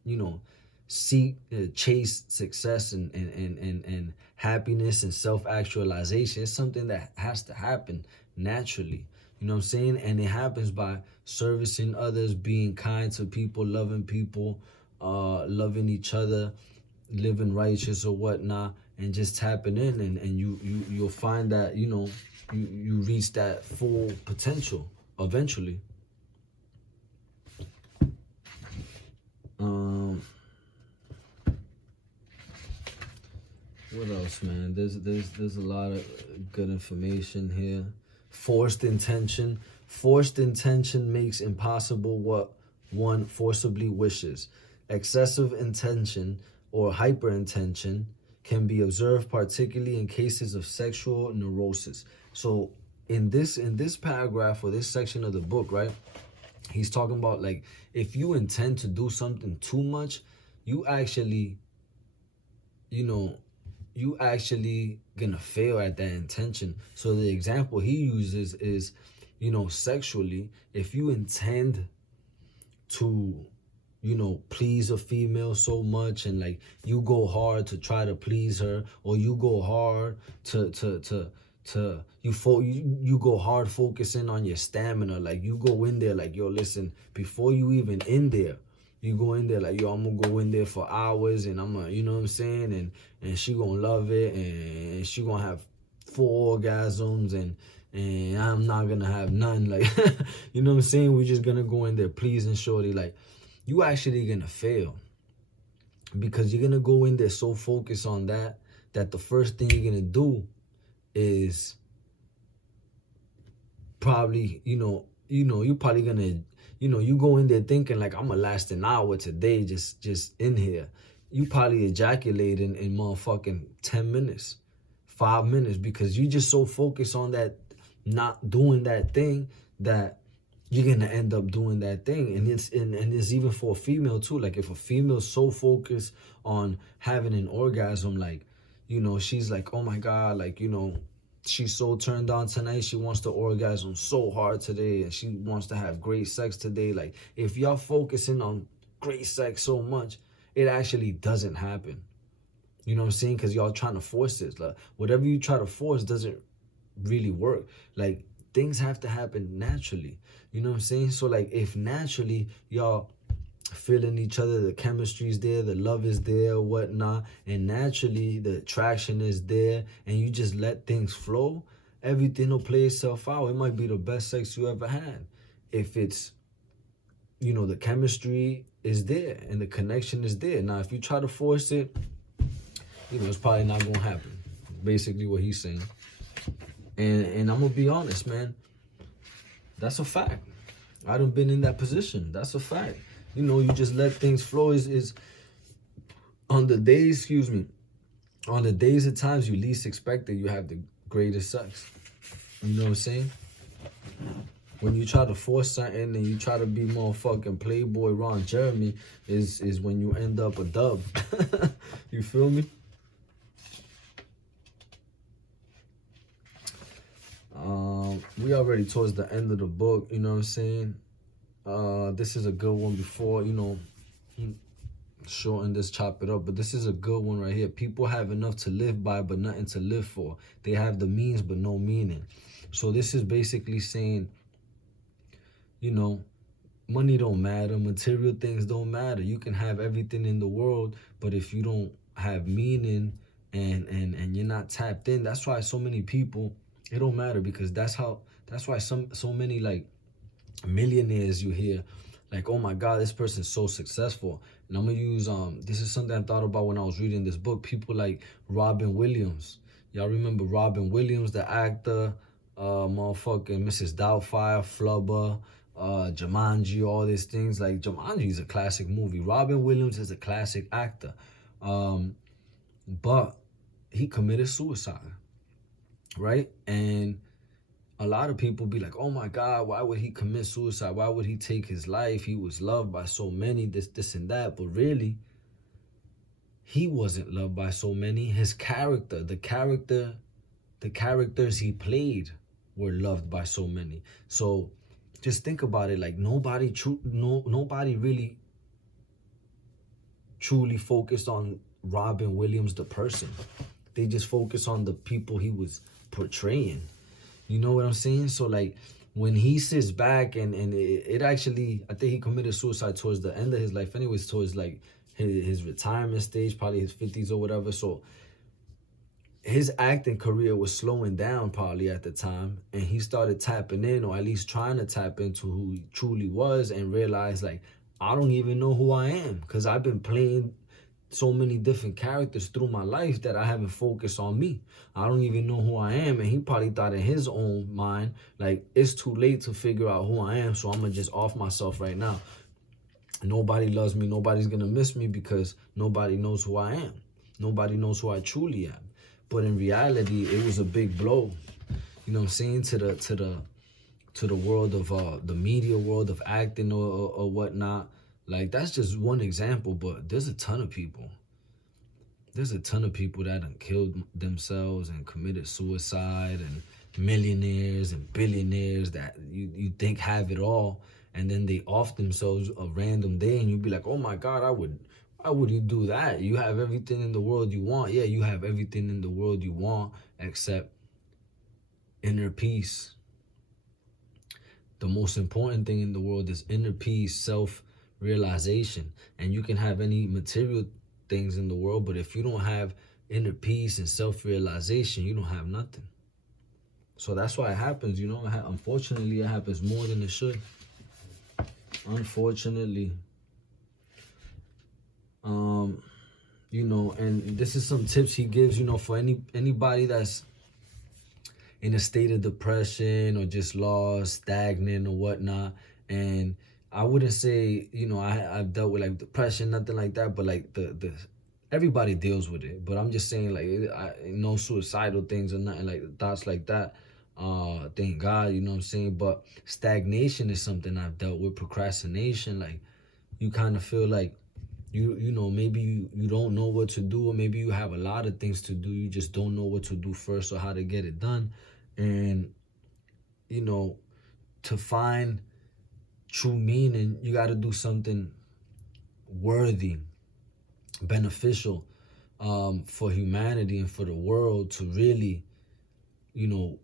you know, seek chase success and happiness and self-actualization. It's something that has to happen naturally. You know what I'm saying? And it happens by servicing others, being kind to people, loving people, loving each other, living righteous or whatnot, and just tapping in, and you'll find that, you know, you reach that full potential eventually. What else, man? There's a lot of good information here. Forced intention. Forced intention makes impossible what one forcibly wishes. Excessive intention or hyperintention can be observed particularly in cases of sexual neurosis. So in this paragraph or this section of the book, right, he's talking about, like, if you intend to do something too much, you actually gonna fail at that intention. So the example he uses is, you know, sexually, if you intend to, you know, please a female so much, and like you go hard to try to please her, or you go hard you go hard focusing on your stamina. Like you go in there like, yo, listen, before you even in there, you go in there like, yo, I'm gonna go in there for hours, and I'm gonna, you know what I'm saying, and she gonna love it, and she gonna have 4 orgasms, and and I'm not gonna have none. Like, you know what I'm saying? We're just gonna go in there pleasing shorty. Like, you actually gonna fail. Because you're gonna go in there so focused on that the first thing you're gonna do is probably, you're probably gonna, you go in there thinking like, I'm gonna last an hour today just in here. You probably ejaculate in motherfucking 10 minutes, 5 minutes, because you just so focused on that, not doing that thing, that you're gonna end up doing that thing. And it's even for a female too. Like, if a female's so focused on having an orgasm, like, she's like, oh my God, like, she's so turned on tonight, she wants to orgasm so hard today, and she wants to have great sex today. Like, if y'all focusing on great sex so much, it actually doesn't happen. You know what I'm saying? Because y'all trying to force it. Like, whatever you try to force doesn't really work. Like, things have to happen naturally. You know what I'm saying? So, like, if naturally y'all feeling each other, the chemistry's there, the love is there, whatnot, and naturally the attraction is there, and you just let things flow, everything will play itself out. It might be the best sex you ever had. If it's, the chemistry is there and the connection is there. Now, if you try to force it, it's probably not gonna happen. Basically what he's saying. And I'm gonna be honest, man. That's a fact. I done been in that position. That's a fact. You just let things flow. Is on the days, on the days of times you least expect it, you have the greatest sex. You know what I'm saying? When you try to force something and you try to be motherfucking Playboy Ron Jeremy, is when you end up a dub. You feel me? We already towards the end of the book, you know what I'm saying? This is a good one before, shorten this, chop it up, but this is a good one right here. People have enough to live by, but nothing to live for. They have the means, but no meaning. So this is basically saying, money don't matter, material things don't matter. You can have everything in the world, but if you don't have meaning and you're not tapped in, that's why so many people, it don't matter, because that's why so many like millionaires you hear, like, oh my God, this person's so successful. And I'm gonna use this is something I thought about when I was reading this book. People like Robin Williams. Y'all remember Robin Williams, the actor, motherfucking Mrs. Doubtfire, Flubber, Jumanji, all these things. Like, Jumanji is a classic movie. Robin Williams is a classic actor. But he committed suicide, right? And a lot of people be like, oh my God, why would he commit suicide? Why would he take his life? He was loved by so many, this and that. But really, he wasn't loved by so many. His character, the characters he played were loved by so many. So just think about it. Like, nobody really truly focused on Robin Williams, the person. They just focused on the people he was portraying. You know what I'm saying? So, like, when he sits back and it actually, I think he committed suicide towards the end of his life anyways, towards like his retirement stage, probably his 50s or whatever. So his acting career was slowing down probably at the time, and he started tapping in, or at least trying to tap into who he truly was, and realized, like, I don't even know who I am, because I've been playing so many different characters through my life that I haven't focused on me. I don't even know who I am. And he probably thought in his own mind, like, it's too late to figure out who I am, so I'm gonna just off myself right now. Nobody loves me, nobody's gonna miss me, because nobody knows who I am. Nobody knows who I truly am. But in reality, it was a big blow, you know what I'm saying, to the world of the media world of acting or whatnot. Like, that's just one example, but there's a ton of people. There's a ton of people that done killed themselves and committed suicide, and millionaires and billionaires that you think have it all, and then they off themselves a random day, and you be like, oh my God, why would you do that? You have everything in the world you want. Yeah, you have everything in the world you want, except inner peace. The most important thing in the world is inner peace, self-realization. And you can have any material things in the world, but if you don't have inner peace and self-realization, you don't have nothing. So that's why it happens, you know. Unfortunately, it happens more than it should. Unfortunately. You know, and this is some tips he gives, you know, for anybody that's in a state of depression or just lost, stagnant or whatnot. And I wouldn't say, you know, I've dealt with like depression, nothing like that, but like the everybody deals with it. But I'm just saying, like, no suicidal things or nothing like thoughts like that. Thank God, you know what I'm saying. But stagnation is something I've dealt with. Procrastination, like you kind of feel like you know, maybe you don't know what to do, or maybe you have a lot of things to do, you just don't know what to do first or how to get it done. And you know, to find true meaning, you got to do something worthy, beneficial, for humanity and for the world, to really, you know,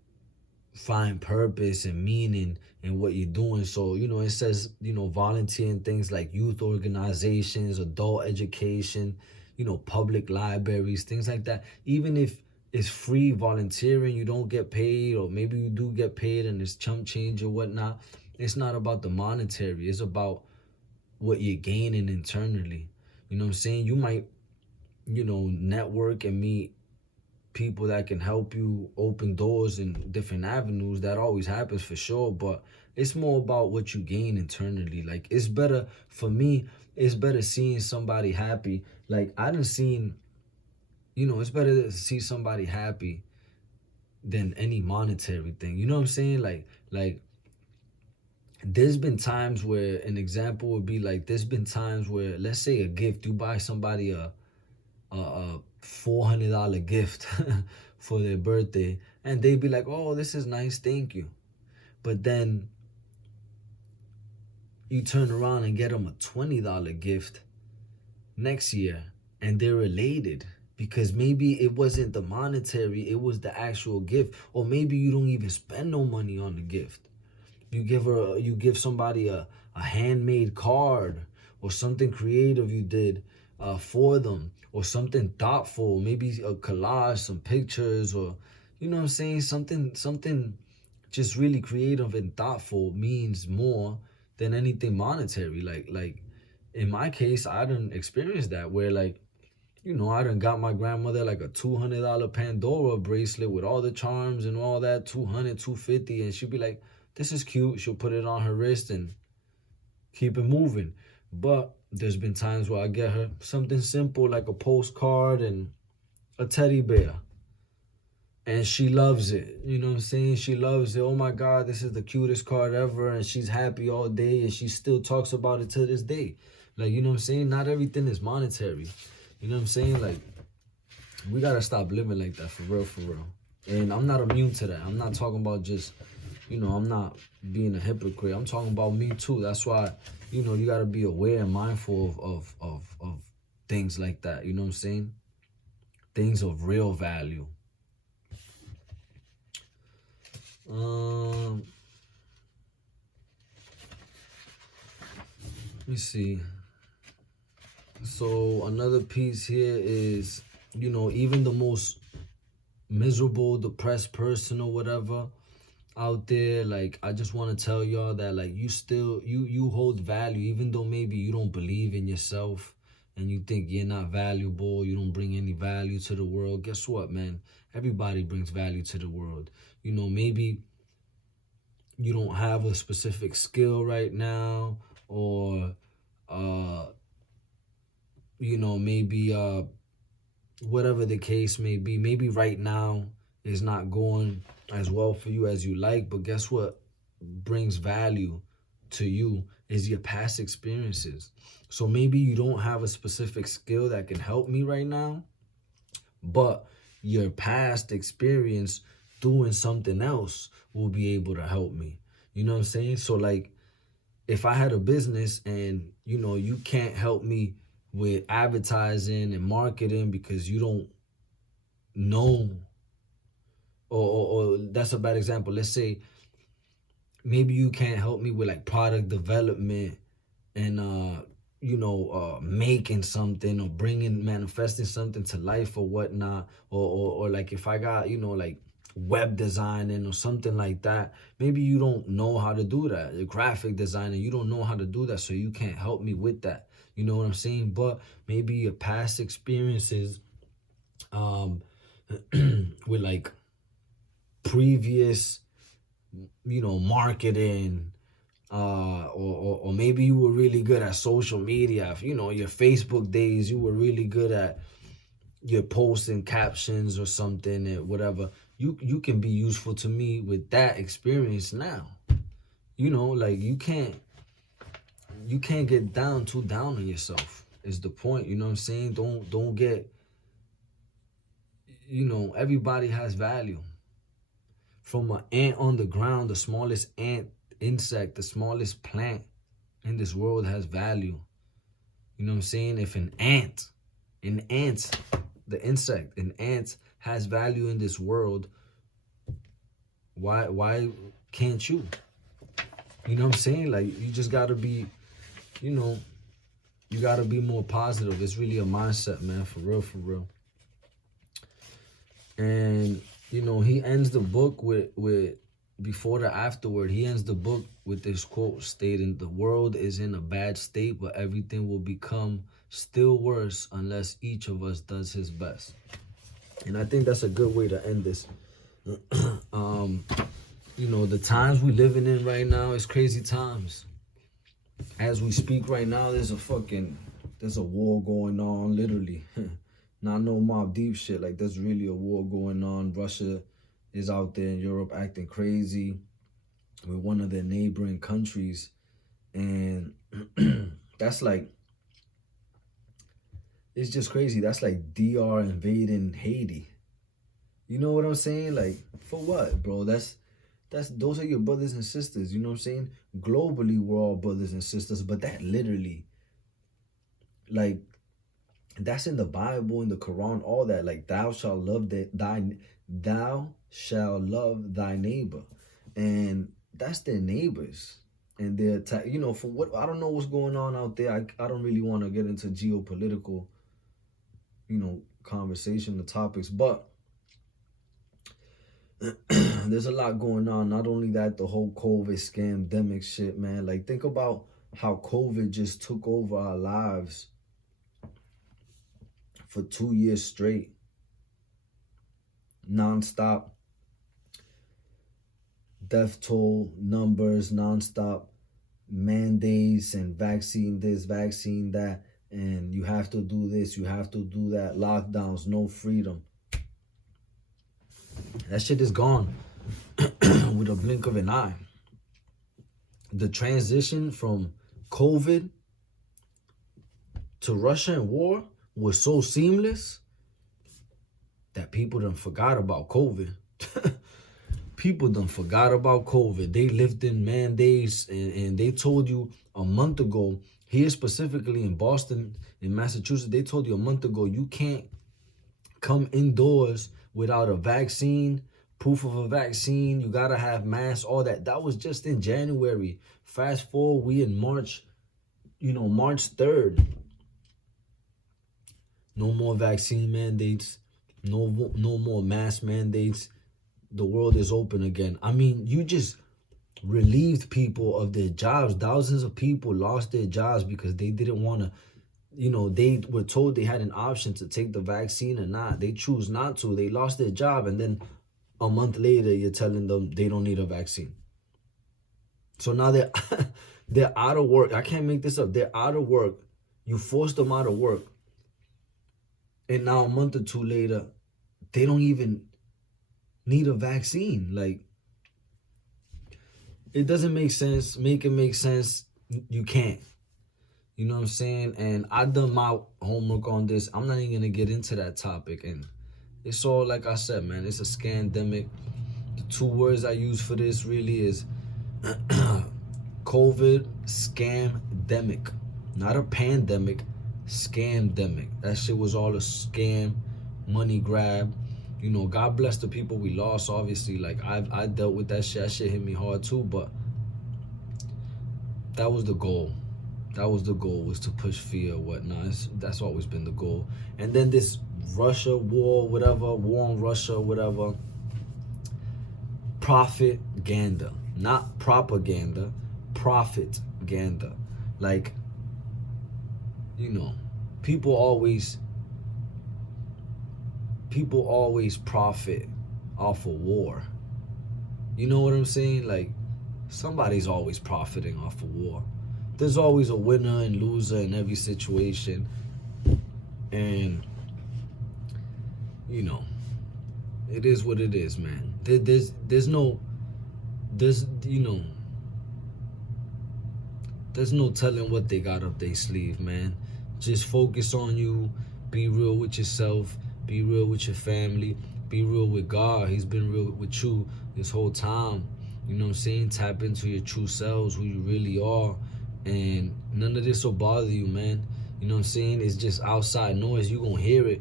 find purpose and meaning in what you're doing. So, you know, it says, you know, volunteer in things like youth organizations, adult education, you know, public libraries, things like that. Even if it's free volunteering, you don't get paid, or maybe you do get paid and it's chump change or whatnot. It's not about the monetary. It's about what you're gaining internally. You know what I'm saying? You might, you know, network and meet people that can help you open doors in different avenues. That always happens for sure, but it's more about what you gain internally. Like, it's better for me, it's better seeing somebody happy. Like, I done seen, you know, it's better to see somebody happy than any monetary thing. You know what I'm saying? Like there's been times where, an example would be like, there's been times where, let's say a gift, you buy somebody a $400 gift for their birthday, and they'd be like, oh, this is nice, thank you. But then you turn around and get them a $20 gift next year, and they're elated because maybe it wasn't the monetary, it was the actual gift. Or maybe you don't even spend no money on the gift. You give somebody a handmade card, or something creative you did for them, or something thoughtful, maybe a collage, some pictures, or, you know what I'm saying, something just really creative and thoughtful means more than anything monetary. Like in my case, I done experienced that, where, like, you know, I done got my grandmother like a $200 Pandora bracelet with all the charms and all that, 200, 250, and she'd be like, this is cute. She'll put it on her wrist and keep it moving. But there's been times where I get her something simple like a postcard and a teddy bear, and she loves it. You know what I'm saying? She loves it. Oh my God, this is the cutest card ever, and she's happy all day, and she still talks about it to this day. Like, you know what I'm saying? Not everything is monetary. You know what I'm saying? Like, we gotta stop living like that, for real, for real. And I'm not immune to that. I'm not talking about just, you know, I'm not being a hypocrite. I'm talking about me too. That's why, you know, you gotta be aware and mindful of things like that. You know what I'm saying? Things of real value. Let me see. So another piece here is, you know, even the most miserable, depressed person or whatever out there, like, I just want to tell y'all that, like, you still, you hold value, even though maybe you don't believe in yourself and you think you're not valuable, you don't bring any value to the world. Guess what, man? Everybody brings value to the world. You know, maybe you don't have a specific skill right now, or you know, maybe whatever the case may be, maybe right now is not going as well for you as you like, but guess what brings value to you is your past experiences. So maybe you don't have a specific skill that can help me right now, but your past experience doing something else will be able to help me. You know what I'm saying? So, like, if I had a business and, you know, you can't help me with advertising and marketing because you don't know, or that's a bad example. Let's say maybe you can't help me with like product development and you know, making something or manifesting something to life or whatnot, or like if I got, you know, like web designing or something like that. Maybe you don't know how to do that. You're graphic designer, you don't know how to do that, so you can't help me with that. You know what I'm saying? But maybe your past experiences with like previous, marketing, or maybe you were really good at social media. Your Facebook days, you were really good at your posts and captions or something, and whatever. You can be useful to me with that experience now. Like you can't get too down on yourself is the point. You know what I'm saying? Don't get, everybody has value. From an ant on the ground, the smallest insect, the smallest plant in this world has value. You know what I'm saying? If an ant, the insect, an ant has value in this world, why can't you? You know what I'm saying? Like, you just gotta be, you gotta be more positive. It's really a mindset, man, for real. And, he ends the book with before the afterword, he ends the book with this quote stating, "The world is in a bad state, but everything will become still worse unless each of us does his best." And I think that's a good way to end this. The times we living in right now is crazy times. As we speak right now, there's a war going on, literally. Not no Mob Deep shit. Like, there's really a war going on. Russia is out there in Europe acting crazy with one of their neighboring countries. And that's like, it's just crazy. That's like DR invading Haiti. You know what I'm saying? Like, for what, bro? Those are your brothers and sisters. You know what I'm saying? Globally, we're all brothers and sisters. But that literally, like, that's in the Bible, in the Quran, all that. Like, thou shalt love thy neighbor. And that's their neighbors. And they're, for what, I don't know what's going on out there. I don't really want to get into geopolitical, conversation, the topics. But there's a lot going on. Not only that, the whole COVID scamdemic shit, man. Like, think about how COVID just took over our lives for 2 years straight. Non-stop death toll numbers, non-stop mandates and vaccine this, vaccine that, and you have to do this, you have to do that, lockdowns, no freedom. That shit is gone with a blink of an eye. The transition from COVID to Russia and war was so seamless that people done forgot about COVID. People done forgot about COVID. They lifted mandates and they told you a month ago, here specifically in Boston, in Massachusetts, they told you a month ago, you can't come indoors without a vaccine, proof of a vaccine. You gotta have masks, all that. That was just in January. Fast forward, we in March, March 3rd. No more vaccine mandates. No more mask mandates. The world is open again. I mean, you just relieved people of their jobs. Thousands of people lost their jobs because they didn't want to, they were told they had an option to take the vaccine or not. They choose not to. They lost their job. And then a month later, you're telling them they don't need a vaccine. So now they're out of work. I can't make this up. They're out of work. You forced them out of work. And now a month or two later, they don't even need a vaccine. Like, it doesn't make sense. Make it make sense. You can't. You know what I'm saying? And I done my homework on this. I'm not even going to get into that topic. And it's all, like I said, man, it's a scandemic. The two words I use for this really is COVID scamdemic. Not a pandemic, scamdemic. That shit was all a scam, money grab. God bless the people we lost, obviously. Like, I dealt with that shit. That shit hit me hard too, but that was the goal. That was the goal, was to push fear or whatnot. That's always been the goal. And then this Russia war, whatever, war on Russia, whatever. propaganda, not propaganda, propaganda. Like, you know, people always profit off of war. You know what I'm saying? Like, somebody's always profiting off of war. There's always a winner and loser in every situation. And, you know, it is what it is, man. There's no telling what they got up their sleeve, man. Just focus on you. Be real with yourself. Be real with your family. Be real with God. He's been real with you this whole time. You know what I'm saying? Tap into your true selves, who you really are. And none of this will bother you, man. You know what I'm saying? It's just outside noise. You're going to hear it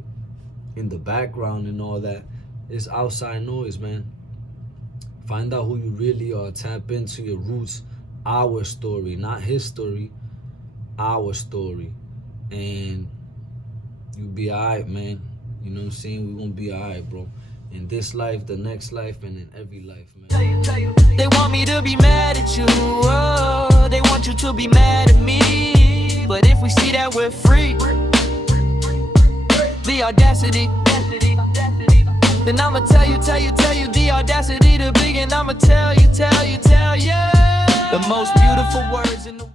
in the background and all that. It's outside noise, man. Find out who you really are. Tap into your roots. Our story, not his story. Our story. And you'll be alright, man. You know what I'm saying? We're going to be alright, bro. In this life, the next life, and in every life, man. They want me to be mad at you, oh, they want you to be mad at me. But if we see that we're free, the audacity, then I'ma tell you the audacity to begin. I'ma tell you the most beautiful words in the